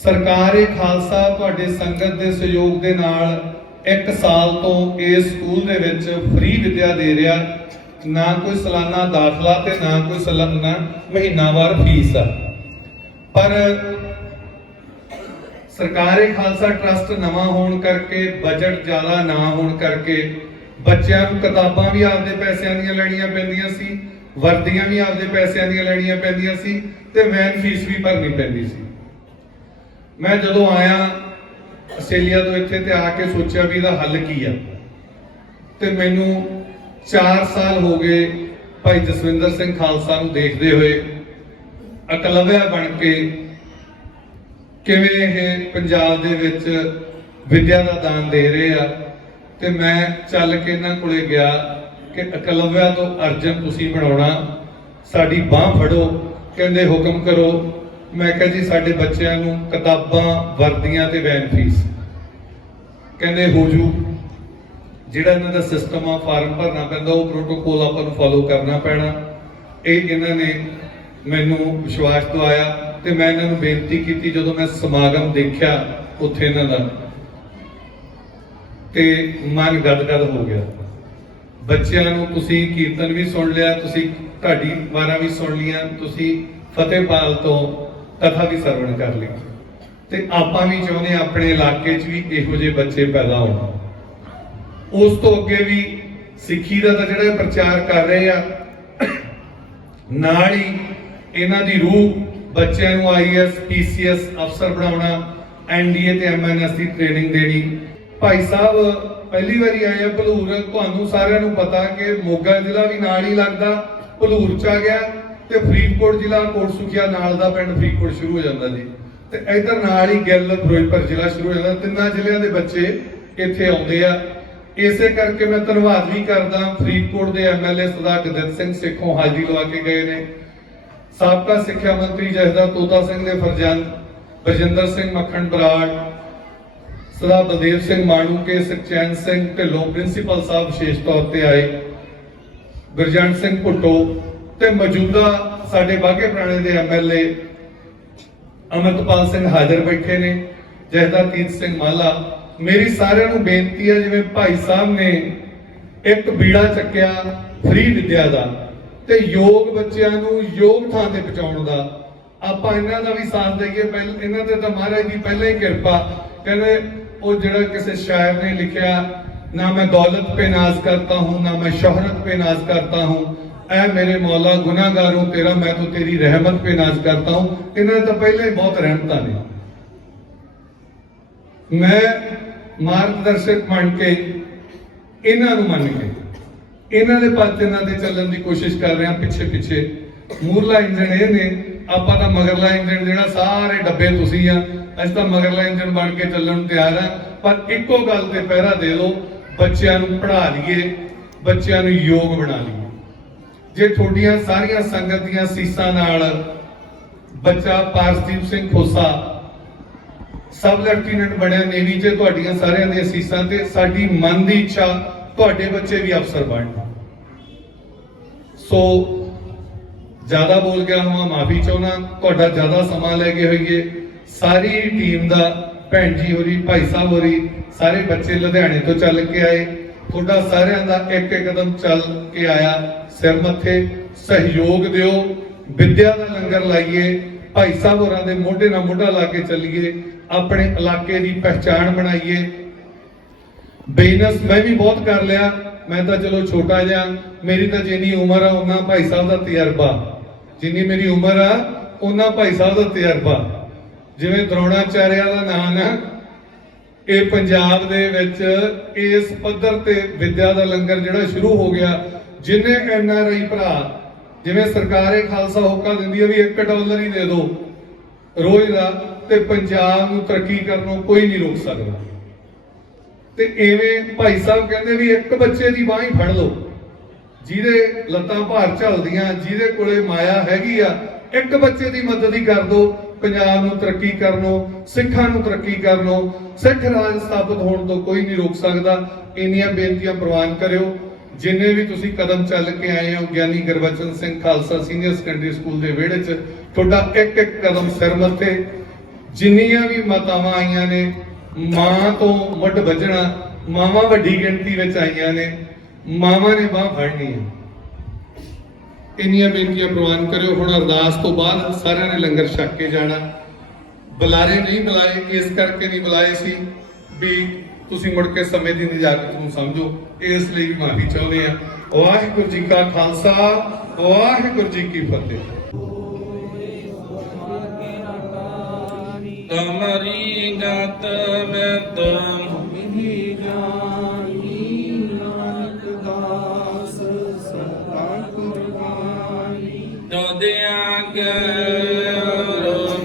ਸਰਕਾਰ ਖਾਲਸਾ, ਤੁਹਾਡੇ ਸੰਗਤ ਦੇ ਸਹਿਯੋਗ ਦੇ ਨਾਲ ਇੱਕ ਸਾਲ ਤੋਂ ਇਸ ਸਕੂਲ ਦੇ ਵਿੱਚ ਫ੍ਰੀ ਵਿੱਦਿਆ ਦੇ ਰਿਹਾ। ਨਾ ਕੋਈ ਸਾਲਾਨਾ ਦਾਖਲਾ ਤੇ ਨਾ ਕੋਈ ਸਾਲਾਨਾ ਮਹੀਨਾਵਾਰ ਫੀਸ ਆ। ਪਰ ਸਰਕਾਰੀ ਖਾਲਸਾ, ਟਰਸਟ ਨਵਾਂ ਹੋਣ ਕਰਕੇ, ਬਜਟ ਜ਼ਿਆਦਾ ਨਾ ਹੋਣ ਕਰਕੇ ਬੱਚਿਆਂ ਨੂੰ ਕਿਤਾਬਾਂ ਵੀ ਆਪਦੇ ਪੈਸਿਆਂ ਦੀਆਂ ਲੈਣੀਆਂ ਪੈਂਦੀਆਂ ਸੀ। ਵਰਦੀਆਂ ਵੀ ਆਪਦੇ ਪੈਸਿਆਂ ਦੀਆਂ ਲੈਣੀਆਂ ਪੈਂਦੀਆਂ ਸੀ ਤੇ ਵੈਨ ਫੀਸ ਵੀ ਭਰਨੀ ਪੈਂਦੀ ਸੀ। ਮੈਂ ਜਦੋਂ ਆਇਆ, ਆਸਟ੍ਰੇਲੀਆ ਤੋਂ ਇੱਥੇ ਤੇ ਆ ਕੇ ਸੋਚਿਆ ਵੀ ਇਹਦਾ ਹੱਲ ਕੀ ਆ। ਤੇ ਮੈਨੂੰ 4 ਸਾਲ ਹੋ ਗਏ ਭਾਈ ਜਸਵਿੰਦਰ ਸਿੰਘ ਖਾਲਸਾ ਨੂੰ ਦੇਖਦੇ ਹੋਏ ਅਕਲਵਿਆ ਬਣ ਕੇ ਕਿਵੇਂ ਇਹ ਪੰਜਾਬ ਦੇ ਵਿੱਚ ਵਿੱਦਿਆ ਦਾ ਦਾਨ ਦੇ ਰਹੇ ਆ। ਤੇ ਮੈਂ ਚੱਲ ਕੇ ਇਹਨਾਂ ਕੋਲੇ ਗਿਆ। ਕਿ ਅਕਲਵਿਆ ਤੋਂ ਅਰਜਨ ਤੁਸੀਂ ਬਣਾਉਣਾ, ਸਾਡੀ ਬਾਹ ਫੜੋ, ਕਹਿੰਦੇ ਹੁਕਮ ਕਰੋ। ਮੈਂ ਕਿਹਾ ਜੀ, ਸਾਡੇ ਬੱਚਿਆਂ ਨੂੰ ਕਿਤਾਬਾਂ, ਵਰਦੀਆਂ ਤੇ ਵੈਨ ਫੀਸ। ਕਹਿੰਦੇ ਹੋ ਜੂ ਜਿਹੜਾ ਇਹਨਾਂ ਦਾ ਸਿਸਟਮ ਆ, ਫਾਰਮ ਭਰਨਾ ਪੈਂਦਾ, ਉਹ ਪ੍ਰੋਟੋਕੋਲ ਆਪਾਂ ਨੂੰ ਫਾਲੋ ਕਰਨਾ ਪੈਣਾ। ਇਹ ਇਹਨਾਂ ਨੇ ਮੈਨੂੰ ਵਿਸ਼ਵਾਸ ਦਵਾਇਆ ਤੇ ਮੈਂ ਇਹਨਾਂ ਨੂੰ ਬੇਨਤੀ ਕੀਤੀ ਜਦੋਂ ਮੈਂ ਸਮਾਗਮ ਦੇਖਿਆ ਉੱਥੇ ਇਹਨਾਂ ਦਾ। ਤੇ ਮਨ ਗਦਗਦ ਹੋ ਗਿਆ। ਬੱਚਿਆਂ ਨੂੰ ਤੁਸੀਂ ਕੀਰਤਨ ਵੀ ਸੁਣ ਲਿਆ, ਤੁਸੀਂ ਢਾਡੀ ਵਾਰਾਂ ਵੀ ਸੁਣ ਲੀਆਂ ਤੁਸੀਂ ਫਤਿਹਪਾਲ ਤੋਂ ਕਥਾ ਵੀ ਸਰਵਣ ਕਰ ਲਈ। ਤੇ ਆਪਾਂ ਵੀ ਚਾਹੁੰਦੇ ਹਾਂ ਆਪਣੇ ਇਲਾਕੇ 'ਚ ਵੀ ਇਹੋ ਜਿਹੇ ਬੱਚੇ ਪੈਦਾ ਹੋਣ। ਉਸ ਤੋਂ ਅੱਗੇ ਵੀ ਸਿੱਖੀ ਦਾ ਤਾਂ ਜਿਹੜਾ ਪ੍ਰਚਾਰ ਕਰ ਰਹੇ ਆ, ਨਾਲ ਹੀ ਇਹਨਾਂ ਦੀ ਰੂਹ ਬੱਚਿਆਂ ਨੂੰ ਆਈਐਸ ਪੀਸੀਐਸ ਅਫਸਰ ਬਣਾਉਣਾ ਐਨਡੀਏ ਤੇ ਐਮਐਨਐਸ ਦੀ ਟ੍ਰੇਨਿੰਗ ਦੇਣੀ। ਭਾਈ ਸਾਹਿਬ ਪਹਿਲੀ ਵਾਰੀ ਆਏ ਆ ਭਲੂਰ, ਤੁਹਾਨੂੰ ਸਾਰਿਆਂ ਨੂੰ ਪਤਾ ਕਿ ਮੋਗਾ ਜ਼ਿਲ੍ਹਾ ਵੀ ਨਾਲ ਹੀ ਲੱਗਦਾ, ਭਲੂਰ ਚ ਆ ਗਿਆ ਤੇ ਫਰੀਦਕੋਟ ਜ਼ਿਲ੍ਹਾ ਕੋਟਸੁਖੀਆ ਨਾਲ ਦਾ ਪਿੰਡ ਫਰੀਦਕੋਟ ਸ਼ੁਰੂ ਹੋ ਜਾਂਦਾ ਜੀ। ਤੇ ਇਧਰ ਨਾਲ ਹੀ ਗਿੱਲ ਫਿਰੋਜ਼ਪੁਰ ਜ਼ਿਲ੍ਹਾ ਸ਼ੁਰੂ ਹੋ ਜਾਂਦਾ। ਤਿੰਨਾਂ ਜ਼ਿਲ੍ਹਿਆਂ ਦੇ ਬੱਚੇ ਇੱਥੇ ਆਉਂਦੇ ਆ। ਇਸੇ ਕਰਕੇ ਮੈਂ ਧੰਨਵਾਦ ਵੀ ਕਰਦਾ ਫਰੀਦਕੋਟ ਦੇ ਐਮਐਲਏ ਸਰਦਾਰ ਗਦਤ ਸਿੰਘ ਸੇਖੋਂ ਹਾਜ਼ਰੀ ਲਵਾ ਕੇ ਗਏ ਨੇ। ਸਾਬਕਾ ਸਿੱਖਿਆ ਮੰਤਰੀ ਜਸਦਾ ਤੋਤਾ ਸਿੰਘ ਦੇ ਫਰਜ਼ੰਦ, ਬਰਜਿੰਦਰ ਸਿੰਘ ਮੱਖਣ ਬਰਾੜ ਸਰਦਾਰ ਬਲਦੇਵ ਸਿੰਘ ਮਾਣੂਕੇ ਸੁਖਚੈਨ ਸਿੰਘ ਢਿੱਲੋਂ ਪ੍ਰਿੰਸੀਪਲ ਸਾਹਿਬ ਵਿਸ਼ੇਸ਼ ਤੌਰ ਤੇ ਆਏ। ਗੁਰਜੰਟ ਸਿੰਘ ਭੁੱਟੋ ਤੇ ਮੌਜੂਦਾ ਸਾਡੇ ਬਾਗੇ ਪੁਰਾਣੇ ਦੇ ਐਮਐਲਏ ਅਮਰਤਪਾਲ ਸਿੰਘ ਹਾਜ਼ਰ ਬੈਠੇ ਨੇ ਜਹਦਾ ਸਿੰਘ ਮਾਲਾ। ਮੇਰੀ ਸਾਰਿਆਂ ਨੂੰ ਬੇਨਤੀ ਹੈ, ਜਿਵੇਂ ਭਾਈ ਸਾਹਿਬ ਨੇ ਇੱਕ ਬੀੜਾ ਚੱਕਿਆ ਫ੍ਰੀ ਵਿਦਿਆ ਦਾ ਤੇ ਯੋਗ ਬੱਚਿਆਂ ਨੂੰ ਯੋਗ ਥਾਂ ਤੇ ਪਹੁੰਚਾਉਣ ਦਾ। ਆਪਾਂ ਇਹਨਾਂ ਦਾ ਵੀ ਸਾਥ ਦੇਈਏ। ਪਹਿਲ ਇਹਨਾਂ ਤੇ ਤਾਂ ਮਹਾਰਾਜ ਦੀ ਪਹਿਲਾਂ ਹੀ ਕਿਰਪਾ। ਕਹਿੰਦੇ ਉਹ ਜਿਹੜਾ ਕਿਸੇ ਸ਼ਾਇਰ ਨੇ ਲਿਖਿਆ, ਨਾ ਮੈਂ ਦੌਲਤ ਪੇ ਨਾਜ਼ ਕਰਤਾ ਹੂੰ, ਨਾ ਮੈਂ ਸ਼ੋਹਰਤ ਪੇ ਨਾਜ਼ ਕਰਤਾ ਹੂੰ, ਐ ਮੇਰੇ ਮੌਲਾ ਗੁਨਾਹਗਾਰੋਂ ਤੇਰਾ ਮੈਂ ਤਾਂ ਤੇਰੀ ਰਹਿਮਤ ਪੇ ਨਾਜ਼ ਕਰਤਾ ਹੂੰ। ਇਹਨਾਂ ਤਾਂ ਪਹਿਲਾਂ ਹੀ ਬਹੁਤ ਰਹਿਮਤਾਂ ਨੇ। ਮੈਂ ਮਾਰਗਦਰਸ਼ਕ ਮੰਨ ਕੇ ਇਹਨਾਂ ਨੂੰ ਮੰਨ ਕੇ, ਇਹਨਾਂ ਦੇ ਪਾਸੇ ਇਹਨਾਂ ਦੇ ਚੱਲਣ ਦੀ ਕੋਸ਼ਿਸ਼ ਕਰ ਰਿਹਾ ਪਿੱਛੇ ਪਿੱਛੇ ਮੂਰਲਾ ਇੰਜਣ ਇਹ ਨੇ, ਆਪਾਂ ਤਾਂ ਮਗਰਲਾ ਇੰਜਣ ਜਿਹੜਾ ਸਾਰੇ ਡੱਬੇ ਤੁਸੀਂ ਆ, ਅਸੀਂ ਤਾਂ ਮਗਰਲਾ ਇੰਜਣ ਬਣ ਕੇ ਚੱਲਣ ਨੂੰ ਤਿਆਰ ਆ। ਪਰ ਇੱਕੋ ਗੱਲ ਤੇ ਪਹਿਰਾ ਦੇ ਦਿਓ ਬੱਚਿਆਂ ਨੂੰ ਪੜ੍ਹਾ ਲਈਏ, ਬੱਚਿਆਂ ਨੂੰ ਯੋਗ ਬਣਾ ਲਈਏ। ਜੇ ਤੁਹਾਡੀਆਂ ਸਾਰੀਆਂ ਸੰਗਤ ਦੀਆਂ ਸੀਸਾਂ ਨਾਲ ਬੱਚਾ ਪਾਰਸਦੀਪ ਸਿੰਘ ਖੋਸਾ, ਸਬ ਲੈਫਟੀਨੈਂਟ ਬਣਿਆ ਨੇਵੀ 'ਚ, ਤੁਹਾਡੀਆਂ ਸਾਰਿਆਂ ਦੀਆਂ ਸੀਸਾਂ ਤੇ ਸਾਡੀ ਮਨ ਦੀ ਇੱਛਾ, ਤੁਹਾਡੇ ਬੱਚੇ ਵੀ ਅਫਸਰ ਬਣਨ। ਸੋ ਜ਼ਿਆਦਾ ਬੋਲ ਗਿਆ ਹਾਂ ਮਾਫੀ ਚਾਹੁੰਦਾ, ਤੁਹਾਡਾ ਜ਼ਿਆਦਾ ਸਮਾਂ ਲੈ ਕੇ ਹੋਈਏ। ਸਾਰੀ ਟੀਮ ਦਾ, ਭੈਣ ਜੀ ਹੋਰੀ, ਭਾਈ ਸਾਹਿਬ ਹੋਰੀ, ਸਾਰੇ ਬੱਚੇ ਲੁਧਿਆਣੇ ਤੋਂ ਚੱਲ ਕੇ ਆਏ। ਤੁਹਾਡਾ ਸਾਰਿਆਂ ਦਾ ਇੱਕ ਇੱਕ ਕਦਮ ਚੱਲ ਕੇ ਆਇਆ। ਸਿਰ ਮੱਥੇ ਸਹਿਯੋਗ ਦਿਓ। ਵਿਦਿਆ ਦਾ ਲੰਗਰ ਲਾਈਏ। ਭਾਈ ਸਾਹਿਬ ਹੋਰਾਂ ਦੇ ਮੋਢੇ ਨਾਲ ਮੋਢਾ ਲਾ ਕੇ ਚੱਲੀਏ। ਆਪਣੇ ਇਲਾਕੇ ਦੀ ਪਹਿਚਾਣ ਬਣਾਈਏ। ਬਿਜ਼ਨਸ ਮੈਂ ਵੀ ਬਹੁਤ ਕਰ ਲਿਆ। ਮੈਂ ਤਾਂ ਚਲੋ ਛੋਟਾ ਜਿਹਾ, ਮੇਰੀ ਤਾਂ ਜਿੰਨੀ ਉਮਰ ਆ ਉਹਨਾਂ ਭਾਈ ਸਾਹਿਬ ਦਾ ਤਜਰਬਾ। ਜਿੰਨੀ ਮੇਰੀ ਉਮਰ ਆ, ਉਹਨਾਂ ਭਾਈ ਸਾਹਿਬ ਦਾ ਤਜਰਬਾ। ਜਿਵੇਂ ਦਰੋਣਾਚਾਰਿਆ ਦਾ ਨਾਮ ਹੈ ਇਹ ਪੰਜਾਬ ਦੇ ਵਿੱਚ ਇਸ ਪੱਧਰ ਤੇ ਵਿਦਿਆ ਦਾ ਲੰਗਰ ਜਿਹੜਾ ਸ਼ੁਰੂ ਹੋ ਗਿਆ, ਜਿਨੇ ਐਨ ਆਰ ਆਈ ਭਰਾ, ਜਿਵੇਂ ਸਰਕਾਰ ਇਹ ਖਾਲਸਾ ਹੋਕਾ ਦਿੰਦੀ ਹੈ ਵੀ 1 ਡਾਲਰ ਹੀ ਦੇ ਦਿਓ ਰੋਜ਼ ਦਾ, ਤੇ ਪੰਜਾਬ ਨੂੰ ਤਰੱਕੀ ਕਰਨੋਂ ਕੋਈ ਨਹੀਂ ਰੋਕ ਸਕਦਾ। ਤੇ ਐਵੇਂ ਭਾਈ ਸਾਹਿਬ ਕਹਿੰਦੇ ਵੀ ਇੱਕ ਬੱਚੇ ਦੀ ਬਾਹ ਹੀ ਫੜ ਲਓ। ਜਿਹਦੇ ਲੱਤਾਂ ਭਾਰ ਝੱਲਦੀਆਂ, ਜਿਹਦੇ ਕੋਲੇ ਮਾਇਆ ਹੈਗੀ ਆ, ਇੱਕ ਬੱਚੇ ਦੀ ਮਦਦ ਹੀ ਕਰ ਦਿਓ ਪੰਜਾਬ ਨੂੰ ਤਰੱਕੀ ਕਰਨੋਂ, ਸਿੱਖਾਂ ਨੂੰ ਤਰੱਕੀ ਕਰਨੋਂ, ਸਿੱਖ ਰਾਜ ਸਥਾਪਿਤ ਹੋਣ ਤੋਂ ਕੋਈ ਨਹੀਂ ਰੋਕ ਸਕਦਾ। ਇੰਨੀਆਂ ਬੇਨਤੀਆਂ ਪ੍ਰਵਾਨ ਕਰਿਓ। ਜਿੰਨੇ ਵੀ ਤੁਸੀਂ ਕਦਮ ਚੱਲ ਕੇ ਆਏ ਹੋ, Giani Gurbachan Singh Khalsa senior secondary school ਦੇ ਵਿਹੜੇ 'ਚ, ਤੁਹਾਡਾ ਇੱਕ ਇੱਕ ਕਦਮ ਸਿਰ ਮੱਥੇ। ਜਿੰਨੀਆਂ ਵੀ ਮਾਤਾਵਾਂ ਆਈਆਂ ਨੇ, ਮਾਂ ਤੋਂ ਮੁੱਢ ਵੱਜਣਾ, ਮਾਵਾਂ ਵੱਡੀ ਗਿਣਤੀ ਵਿੱਚ ਆਈਆਂ ਨੇ ਮਾਵਾਂ ਨੇ ਬਾਹ ਫੜਨੀ ਹੈ ਇੰਨੀਆਂ ਬੇਨਤੀਆਂ ਪ੍ਰਵਾਨ ਕਰਿਓ। ਹੁਣ ਅਰਦਾਸ ਤੋਂ ਬਾਅਦ ਸਾਰਿਆਂ ਨੇ ਲੰਗਰ ਛਕ ਕੇ ਜਾਣਾ। ਬੁਲਾਰੇ ਨਹੀਂ ਬੁਲਾਏ, ਇਸ ਕਰਕੇ ਨਹੀਂ ਬੁਲਾਏ ਸੀ ਵੀ ਤੁਸੀਂ ਮੁੜ ਕੇ ਸਮੇਂ ਦੀ ਨਿਜਾਤ ਨੂੰ ਸਮਝੋ। ਇਸ ਲਈ ਵੀ ਮਾਫੀ ਚਾਹੁੰਦੇ ਆ। ਵਾਹਿਗੁਰੂ ਜੀ ਕਾ ਖਾਲਸਾ, ਵਾਹਿਗੁਰੂ ਜੀ ਕੀ ਫਤਿਹ। ਤਮਰੀ ਗਤ ਮੈਂ ਤੁਮ ਹੀ ਜਾਨੀ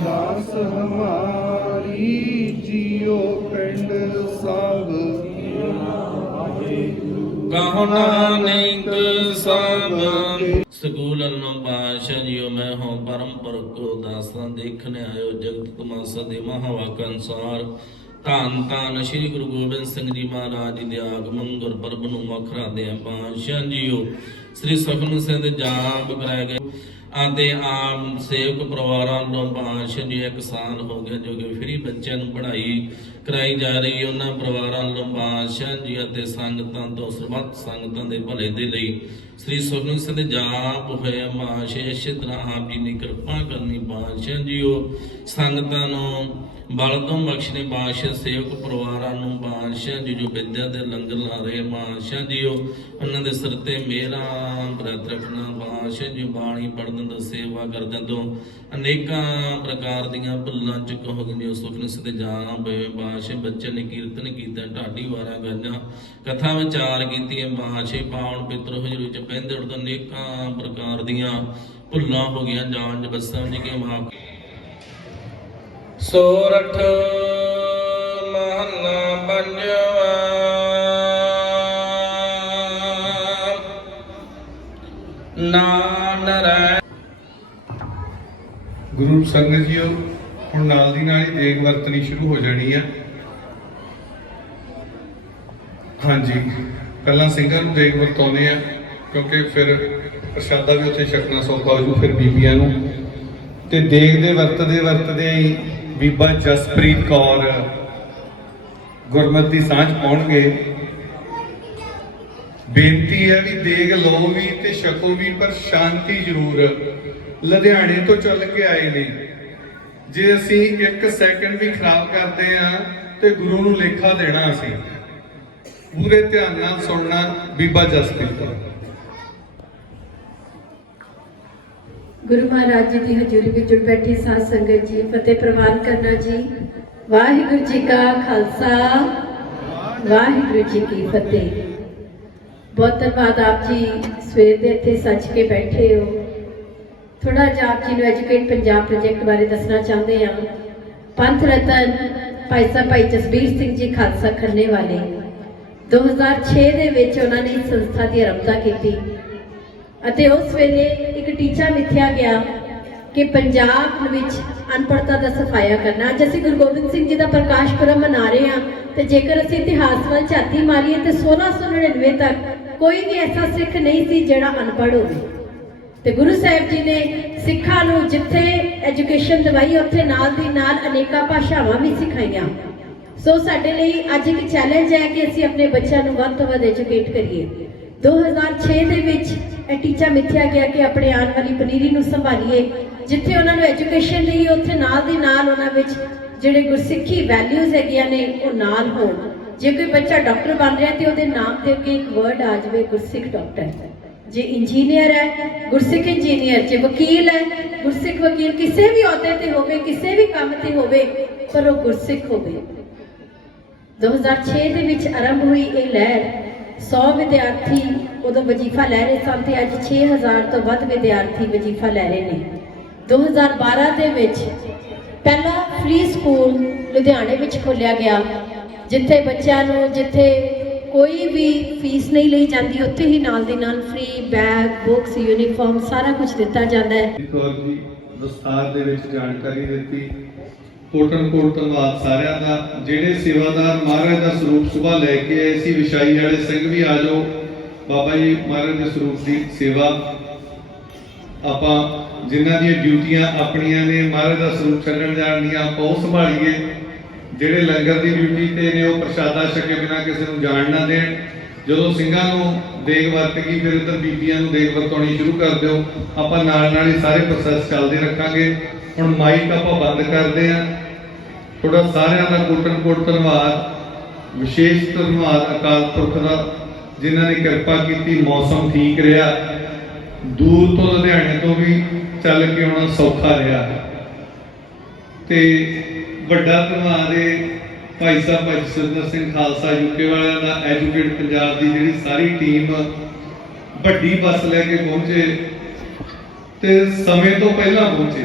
ਦਾਸ ਹਮਾਰੀ ਜੀਓ ਪਿੰਡ ਸਭ ਕਹੋ ਨਾਨਕ ਸਭ ਸਕੂਲ ਅਲਨੋ ਪਾਸ਼ਾ ਜੀਓ ਮੈਂ ਹਾਂ ਪਰਮ ਪਰਕੋ ਦਾਸਾਂ ਦੇਖਣ ਆਇਓ ਜਗਤ ਤਮਾਸਾ ਦੇ ਮਹਾਵਾਕ ਅਨਸਾਰ ਧੰਨ ਧੰਨ ਸ੍ਰੀ ਗੁਰੂ ਗੋਬਿੰਦ ਸਿੰਘ ਜੀ ਮਹਾਰਾਜ ਜੀ ਦੇ ਆਗਮਨ ਗੁਰਪੁਰਬ ਨੂੰ ਮਖਰਾ ਦੇ ਪਾਸ਼ਾ ਜੀਓ ਸ੍ਰੀ ਸੁਖਮਨੀ ਸਿੰਘ ਦੇ ਜਾਪ ਕਰਾਏ ਗਏ। ਅਤੇ ਆਮ ਸੇਵਕ ਪਰਿਵਾਰਾਂ ਵੱਲੋਂ ਪਾਤਸ਼ਾਹ ਜੀ ਇੱਕ ਸਾਲ ਹੋ ਗਿਆ ਜੋ ਕਿ ਫ੍ਰੀ ਬੱਚਿਆਂ ਨੂੰ ਪੜ੍ਹਾਈ ਕਰਾਈ ਜਾ ਰਹੀ ਹੈ। ਉਹਨਾਂ ਪਰਿਵਾਰਾਂ ਵੱਲੋਂ ਪਾਤਸ਼ਾਹ ਜੀ ਅਤੇ ਸੰਗਤਾਂ ਤੋਂ, ਸਰਬੱਤ ਸੰਗਤਾਂ ਦੇ ਭਲੇ ਦੇ ਲਈ ਸ੍ਰੀ ਸੁਖਮਨੀ ਸਿੰਘ ਦੇ ਜਾਪ ਹੋਇਆ ਮਾਸ਼ੇ ਤਰ੍ਹਾਂ ਆਪ ਜੀ ਦੀ ਕਿਰਪਾ ਕਰਨੀ ਪਾਤਸ਼ਾਹ ਜੀ ਉਹ ਸੰਗਤਾਂ ਨੂੰ ਬਲ ਤੋਂ ਬਖਸ਼ਣੇ ਪਾਤਸ਼ਾਹ ਸੇਵਕ ਪਰਿਵਾਰਾਂ ਨੂੰ ਪਾਤਸ਼ਾਹ ਜੀ ਜੋ ਵਿਦਿਆ ਦੇ ਲੰਗਰ ਲਾ ਰਹੇ ਪਾਤਸ਼ਾਹ ਜੀ ਉਹਨਾਂ ਦੇ ਸਿਰ ਤੇ ਮੇਰਾ ਬਰਤ ਰੱਖਣਾ। ਪਾਤਸ਼ਾਹ ਜੀ ਬਾਣੀ ਪੜਨ ਦਾ ਸੇਵਾ ਕਰਦਿਆਂ ਤੋਂ ਅਨੇਕਾਂ ਪ੍ਰਕਾਰ ਦੀਆਂ ਭੁੱਲਾਂ ਚੁੱਕ ਹੋ ਗਈਆਂ। ਸੁਖਨ ਸਦੇ ਜਾਣਾ ਪਏ ਪਾਤਸ਼ਾਹ ਬੱਚੇ ਨੇ ਕੀਰਤਨ ਕੀਤਾ, ਢਾਡੀ ਵਾਰਾਂ ਗਾਈਆਂ, ਕਥਾ ਵਿਚਾਰ ਕੀਤੀਆਂ। ਪਾਤਸ਼ਾਹ ਪਾਵਨ ਪਿੱਤਰ ਹਜੂਰ ਵਿੱਚ ਪੈਂਦੇ ਉੜ ਅਨੇਕਾਂ ਪ੍ਰਕਾਰ ਦੀਆਂ ਭੁੱਲਾਂ ਹੋ ਗਈਆਂ। ਜਾਣ ਜ ਬੱਸਾਂ ਜੀ ਕੇ ਮਾਫ ਸੋਰਠ ਮਹੱਲਾ ਪੰਜਵਾ। ਨਾਨਰੈ ਗੁਰੂ ਸੰਗਤ ਜੀਓ, ਹੁਣ ਨਾਲ ਦੀ ਨਾਲ ਹੀ ਦੇਗ ਵਰਤਣੀ ਸ਼ੁਰੂ ਹੋ ਜਾਣੀ ਆ। ਹਾਂਜੀ, ਪਹਿਲਾਂ ਸਿੰਘਾਂ ਨੂੰ ਦੇਗ ਵਰਤਾਉਂਦੇ ਆ, ਕਿਉਂਕਿ ਫਿਰ ਪ੍ਰਸ਼ਾਦਾ ਵੀ ਉੱਥੇ ਛਕਣਾ ਸੌਖਾ ਹੋ ਜੂ, ਫਿਰ ਬੀਬੀਆਂ ਨੂੰ। ਤੇ ਦੇਗ ਦੇ ਵਰਤਦੇ ਵਰਤਦੇ ਹੀ ਬੀਬਾ ਜਸਪ੍ਰੀਤ ਕੌਰ ਗੁਰਮਤਿ ਸਾਂਝ ਪਾਉਣਗੇ। ਬੇਨਤੀ ਹੈ ਵੀ ਦੇਗ ਲਓ ਵੀ ਤੇ ਛਕੋ ਵੀ, ਪਰ ਸ਼ਾਂਤੀ ਜ਼ਰੂਰ ਲੁਧਿਆਣੇ ਤੋਂ ਚੱਲ ਕੇ ਆਏ ਨੇ। ਜੇ ਅਸੀਂ ਇੱਕ ਸੈਕਿੰਡ ਵੀ ਖਰਾਬ ਕਰਦੇ ਆ ਤੇ ਗੁਰੂ ਨੂੰ ਲੇਖਾ ਦੇਣਾ ਅਸੀਂ। ਪੂਰੇ ਧਿਆਨ ਨਾਲ ਸੁਣਨਾ ਬੀਬਾ ਜਸਪ੍ਰੀਤ ਕੌਰ। ਗੁਰੂ ਮਹਾਰਾਜ ਜੀ ਦੀ ਹਜ਼ੂਰੀ ਵਿੱਚ ਜੁੜ ਬੈਠੇ ਸਾਧ ਸੰਗਤ ਜੀ, ਫਤਿਹ ਪ੍ਰਵਾਨ ਕਰਨਾ ਜੀ। ਵਾਹਿਗੁਰੂ ਜੀ ਕਾ ਖਾਲਸਾ, ਵਾਹਿਗੁਰੂ ਜੀ ਕੀ ਫਤਿਹ। ਬਹੁਤ ਧੰਨਵਾਦ ਆਪ ਜੀ ਸਵੇਰ ਦੇ ਇੱਥੇ ਸੱਜ ਕੇ ਬੈਠੇ ਹੋ। ਥੋੜਾ ਜਿਹਾ ਆਪ ਜੀ ਨੂੰ ਐਜੂਕੇਟ ਪੰਜਾਬ ਪ੍ਰੋਜੈਕਟ ਬਾਰੇ ਦੱਸਣਾ ਚਾਹੁੰਦੇ ਹਾਂ। ਪੰਥ ਰਤਨ ਭਾਈ ਸਾਹਿਬ, ਭਾਈ ਜਸਬੀਰ ਸਿੰਘ ਜੀ ਖਾਲਸਾ ਖੰਨੇ ਵਾਲੇ। 2006 ਦੇ ਵਿੱਚ ਉਹਨਾਂ ਨੇ ਇਸ ਸੰਸਥਾ ਦੀ ਆਰੰਭਤਾ ਕੀਤੀ। ਅਤੇ ਉਸ ਵੇਲੇ ਇੱਕ ਟੀਚਾ ਮਿੱਥਿਆ ਗਿਆ ਕਿ ਪੰਜਾਬ ਵਿੱਚ ਅਨਪੜਤਾ ਦਾ ਸਫਾਇਆ ਕਰਨਾ। ਅੱਜ ਅਸੀਂ ਗੁਰੂ ਗੋਬਿੰਦ ਸਿੰਘ ਜੀ ਦਾ ਪ੍ਰਕਾਸ਼ ਪੁਰਬ ਮਨਾ ਰਹੇ ਹਾਂ ਤੇ ਜੇਕਰ ਅਸੀਂ ਇਤਿਹਾਸ ਵੱਲ ਝਾਤੀ ਮਾਰੀਏ ਤੇ 1699 ਤੱਕ ਕੋਈ ਵੀ ਐਸਾ ਸਿੱਖ ਨਹੀਂ ਸੀ ਜਿਹੜਾ ਅਨਪੜ੍ਹ ਹੋਵੇ। ਤੇ ਗੁਰੂ ਸਾਹਿਬ ਜੀ ਨੇ ਸਿੱਖਾਂ ਨੂੰ ਜਿੱਥੇ ਐਜੂਕੇਸ਼ਨ ਦਵਾਈ, ਉੱਥੇ ਨਾਲ ਦੀ ਨਾਲ ਅਨੇਕਾਂ ਭਾਸ਼ਾਵਾਂ ਵੀ ਸਿਖਾਈਆਂ। ਸੋ ਸਾਡੇ ਲਈ ਅੱਜ ਇੱਕ ਚੈਲੰਜ ਹੈ ਕਿ ਅਸੀਂ ਆਪਣੇ ਬੱਚਿਆਂ ਨੂੰ ਵੱਧ ਤੋਂ ਵੱਧ ਐਜੂਕੇਟ ਕਰੀਏ। 2006 ਦੇ ਵਿੱਚ ਇਹ ਟੀਚਾ ਮਿੱਥਿਆ ਗਿਆ ਕਿ ਆਪਣੇ ਆਉਣ ਵਾਲੀ ਪਨੀਰੀ ਨੂੰ ਸੰਭਾਲੀਏ, ਜਿੱਥੇ ਉਹਨਾਂ ਨੂੰ ਐਜੂਕੇਸ਼ਨ ਲਈ ਉੱਥੇ ਨਾਲ ਦੀ ਨਾਲ ਉਹਨਾਂ ਵਿੱਚ ਜਿਹੜੇ ਗੁਰਸਿੱਖੀ ਵੈਲਿਊਜ਼ ਹੈਗੀਆਂ ਨੇ, ਉਹ ਨਾਲ ਹੋਣ। ਜੇ ਕੋਈ ਬੱਚਾ ਡਾਕਟਰ ਬਣ ਰਿਹਾ ਤੇ ਉਹਦੇ ਨਾਮ ਦੇ ਅੱਗੇ ਇੱਕ ਵਰਡ ਆ ਜਾਵੇ, ਗੁਰਸਿੱਖ ਡਾਕਟਰ ਜੇ ਇੰਜੀਨੀਅਰ ਹੈ, ਗੁਰਸਿੱਖ ਇੰਜੀਨੀਅਰ ਜੇ ਵਕੀਲ ਹੈ, ਗੁਰਸਿੱਖ ਵਕੀਲ ਕਿਸੇ ਵੀ ਅਹੁਦੇ ਤੇ ਹੋਵੇ, ਕਿਸੇ ਵੀ ਕੰਮ ਤੇ ਹੋਵੇ, ਪਰ ਉਹ ਗੁਰਸਿੱਖ ਹੋਵੇ। 2006 ਦੇ ਵਿੱਚ ਆਰੰਭ ਹੋਈ ਇਹ ਲਹਿਰ। 100 ਵਿਦਿਆਰਥੀ ਉਦੋਂ ਵਜ਼ੀਫਾ ਲੈ ਰਹੇ ਸਨ ਤੇ ਅੱਜ 6000 ਤੋਂ ਵੱਧ ਵਿਦਿਆਰਥੀ ਵਜ਼ੀਫਾ ਲੈ ਰਹੇ ਨੇ। 2012 ਦੇ ਵਿੱਚ ਪਹਿਲਾ ਫ੍ਰੀ ਸਕੂਲ ਲੁਧਿਆਣੇ ਵਿੱਚ ਖੋਲਿਆ ਗਿਆ, ਜਿੱਥੇ ਬੱਚਿਆਂ ਨੂੰ ਜਿੱਥੇ ਕੋਈ ਵੀ ਫੀਸ ਨਹੀਂ ਲਈ ਜਾਂਦੀ, ਉੱਥੇ ਹੀ ਨਾਲ ਦੀ ਨਾਲ ਫ੍ਰੀ ਬੈਗ ਬੁੱਕਸ ਯੂਨੀਫਾਰਮ ਸਾਰਾ ਕੁਝ ਦਿੱਤਾ ਜਾਂਦਾ ਹੈ। ਜੀ ਦਸਤਾਰ ਦੇ ਵਿੱਚ ਜਾਣਕਾਰੀ ਦਿੱਤੀ। ਕੋਟਨ ਕੋਟ ਧੰਨਵਾਦ ਸਾਰਿਆਂ ਦਾ, ਜਿਹੜੇ ਸੇਵਾਦਾਰ ਮਹਾਰਾਜ ਦਾ ਸਰੂਪ ਸੁਭਾ ਲੈ ਕੇ ਆਏ ਸੀ, ਵਿਸ਼ਾਈ ਵਾਲੇ ਸਿੰਘ ਵੀ ਆ ਜਾਓ। ਬਾਬਾ ਜੀ ਮਹਾਰਾਜ ਦੇ ਸਰੂਪ ਦੀ ਸੇਵਾ। ਆਪਾਂ ਜਿਨ੍ਹਾਂ ਦੀਆਂ ਡਿਊਟੀਆਂ ਆਪਣੀਆਂ ਨੇ, ਮਹਾਰਾਜ ਦਾ ਸਰੂਪ ਛੱਡਣ ਜਾਣ ਦੀਆਂ, ਆਪਾਂ ਉਹ ਸੰਭਾਲੀਏ। ਜਿਹੜੇ ਲੰਗਰ ਦੀ ਡਿਊਟੀ ਤੇ ਨੇ, ਉਹ ਪ੍ਰਸ਼ਾਦਾ ਛਕੇ ਬਿਨਾ ਕਿਸੇ ਨੂੰ ਜਾਣ ਨਾ ਦੇਣ। ਜਦੋਂ ਸਿੰਘਾਂ ਨੂੰ ਦੇਗ ਵਰਤ ਗਈ, ਫਿਰ ਇੱਧਰ ਬੀਬੀਆਂ ਨੂੰ ਦੇਗ ਵਰਤਾਉਣੀ ਸ਼ੁਰੂ ਕਰ ਦਿਓ। ਆਪਾਂ ਨਾਲ ਨਾਲ ਹੀ ਸਾਰੇ ਪ੍ਰੋਸੈਸ ਚੱਲਦੇ ਰੱਖਾਂਗੇ। ਹੁਣ ਮਾਈਕ ਆਪਾਂ ਬੰਦ ਕਰਦੇ ਆਂ। ਤੁਹਾਡਾ ਸਾਰਿਆਂ ਦਾ ਕੋਟਨ ਕੋਟ ਧੰਨਵਾਦ, ਵਿਸ਼ੇਸ਼ ਧੰਨਵਾਦ ਅਕਾਲ ਪੁਰਖ ਦਾ, ਜਿਨ੍ਹਾਂ ਨੇ ਕਿਰਪਾ ਕੀਤੀ ਮੌਸਮ ਠੀਕ ਰਿਹਾ। ਦੂਰ ਤੋਂ ਲੁਧਿਆਣੇ ਤੋਂ ਵੀ ਚੱਲ ਕੇ ਆਉਣਾ ਸੌਖਾ ਰਿਹਾ। ਤੇ ਵੱਡਾ ਧੰਨਵਾਦ ਹੈ ਭਾਈ ਸਾਹਿਬ, ਭਾਈ ਸੁਰਿੰਦਰ ਸਿੰਘ ਖਾਲਸਾ ਯੂਕੇ ਵਾਲਿਆਂ ਦਾ, ਐਜੂਕੇਟ ਪੰਜਾਬ ਦੀ ਜਿਹੜੀ ਸਾਰੀ ਟੀਮ ਵੱਡੀ ਬੱਸ ਲੈ ਕੇ ਪਹੁੰਚੇ ਤੇ ਸਮੇਂ ਤੋਂ ਪਹਿਲਾਂ ਪਹੁੰਚੇ।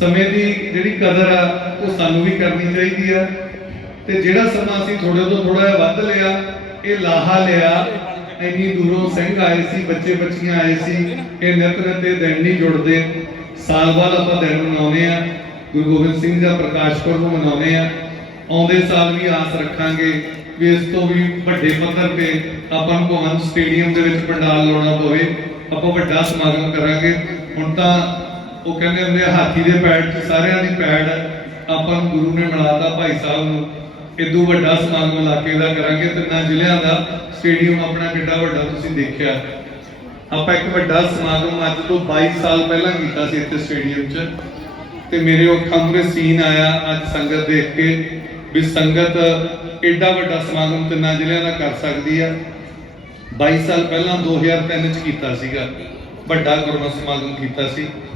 ਸਮੇਂ ਦੀ ਜਿਹੜੀ ਕਦਰ ਆ, ਉਹ ਸਾਨੂੰ ਵੀ ਕਰਨੀ ਚਾਹੀਦੀ ਆ। ਤੇ ਜਿਹੜਾ ਸਮਾਂ ਅਸੀਂ ਥੋੜੇ ਤੋਂ ਥੋੜਾ ਵੱਧ ਲਿਆ, ਇਹ ਲਾਹਾ ਲਿਆ, ਇੰਨੀ ਦੂਰੋਂ ਸਿੰਘ ਆਏ ਸੀ, ਬੱਚੇ ਬੱਚੀਆਂ ਆਏ ਸੀ, ਇਹ ਨਿਤ ਨਿਤ ਦੇ ਦਿਨ ਨਹੀਂ ਜੁੜਦੇ। ਸਾਲ ਬਾਅਦ ਆਪਾਂ ਦਿਨ ਮਨਾਉਂਦੇ ਆ। ਗੁਰੂ ਗੋਬਿੰਦ ਸਿੰਘ ਦਾ ਪ੍ਰਕਾਸ਼ ਪੁਰਬ ਮਨਾਉਂਦੇ ਆ। ਆਉਂਦੇ ਸਾਲ ਵੀ ਆਸ ਰੱਖਾਂਗੇ ਵੀ ਇਸ ਤੋਂ ਵੀ ਵੱਡੇ ਪੱਧਰ ਤੇ ਆਪਾਂ ਨੂੰ ਭਵਨ ਸਟੇਡੀਅਮ ਦੇ ਵਿੱਚ ਪੰਡਾਲ ਲਾਉਣਾ ਪਵੇ। ਆਪਾਂ ਵੱਡਾ ਸਮਾਗਮ ਕਰਾਂਗੇ। ਹੁਣ ਤਾਂ ਉਹ ਕਹਿੰਦੇ ਹੁੰਦੇ ਹਾਥੀ ਦੇ ਪੈੜ 'ਚ ਸਾਰਿਆਂ ਦੀ ਪੈੜ ਆਪਾਂ ਨੂੰ ਗੁਰੂ ਨੇ ਮਿਲਾਤਾ ਭਾਈ ਸਾਹਿਬ ਨੂੰ। ਇਦੋਂ ਵੱਡਾ ਸਮਾਗਮ ਇਲਾਕੇ ਦਾ ਕਰਾਂਗੇ ਤਿੰਨਾਂ ਜ਼ਿਲ੍ਹਿਆਂ ਦਾ ਸਟੇਡੀਅਮ ਆਪਣਾ ਕਿੱਡਾ ਵੱਡਾ ਤੁਸੀਂ ਦੇਖਿਆ। ਆਪਾਂ ਇੱਕ ਵੱਡਾ ਸਮਾਗਮ ਅੱਜ ਤੋਂ 22 ਸਾਲ ਪਹਿਲਾਂ ਕੀਤਾ ਸੀ ਇੱਥੇ ਸਟੇਡੀਅਮ 'ਚ। ਤੇ ਮੇਰੇ ਉਹ ਅੱਖਾਂ ਸੀਨ ਆਇਆ ਅੱਜ ਸੰਗਤ ਦੇਖ ਕੇ ਵੀ ਸੰਗਤ ਐਡਾ ਵੱਡਾ ਸਮਾਗਮ ਤਿੰਨਾਂ ਜ਼ਿਲ੍ਹਿਆਂ ਦਾ ਕਰ ਸਕਦੀ ਆ। 22 ਸਾਲ ਪਹਿਲਾਂ 2003 ਚ ਕੀਤਾ ਸੀਗਾ। ਵੱਡਾ ਗੁਰਮਤਿ ਸਮਾਗਮ ਕੀਤਾ ਸੀ।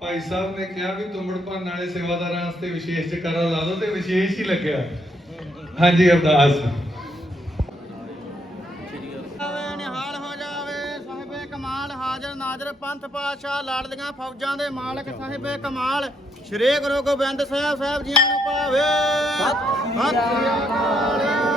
ਭਾਈ ਸਾਹਿਬ ਨੇ ਕਿਹਾ ਵੀ ਤੁੰਬੜ ਭੰਨ ਵਾਲੇ ਸੇਵਾਦਾਰਾਂ ਵਾਸਤੇ ਵਿਸ਼ੇਸ਼ ਜਕਾਰਾ ਲਾ ਦਿਓ ਤੇ ਵਿਸ਼ੇਸ਼ ਹੀ ਲੱਗਿਆ। ਹਾਂਜੀ, ਅਰਦਾਸ। ਪਾਸ਼ਾ ਲਾੜਲੀਆਂ ਫੌਜਾਂ ਦੇ ਮਾਲਕ ਸਾਹਿਬੇ ਕਮਾਲ। ਸ਼੍ਰੀ ਗੁਰੂ ਗੋਬਿੰਦ ਸਾਹਿਬ ਸਾਹਿਬ ਜੀਆਂ ਨੂੰ ਭਾਵੇ। ਸਤਿ ਸ੍ਰੀ ਅਕਾਲ।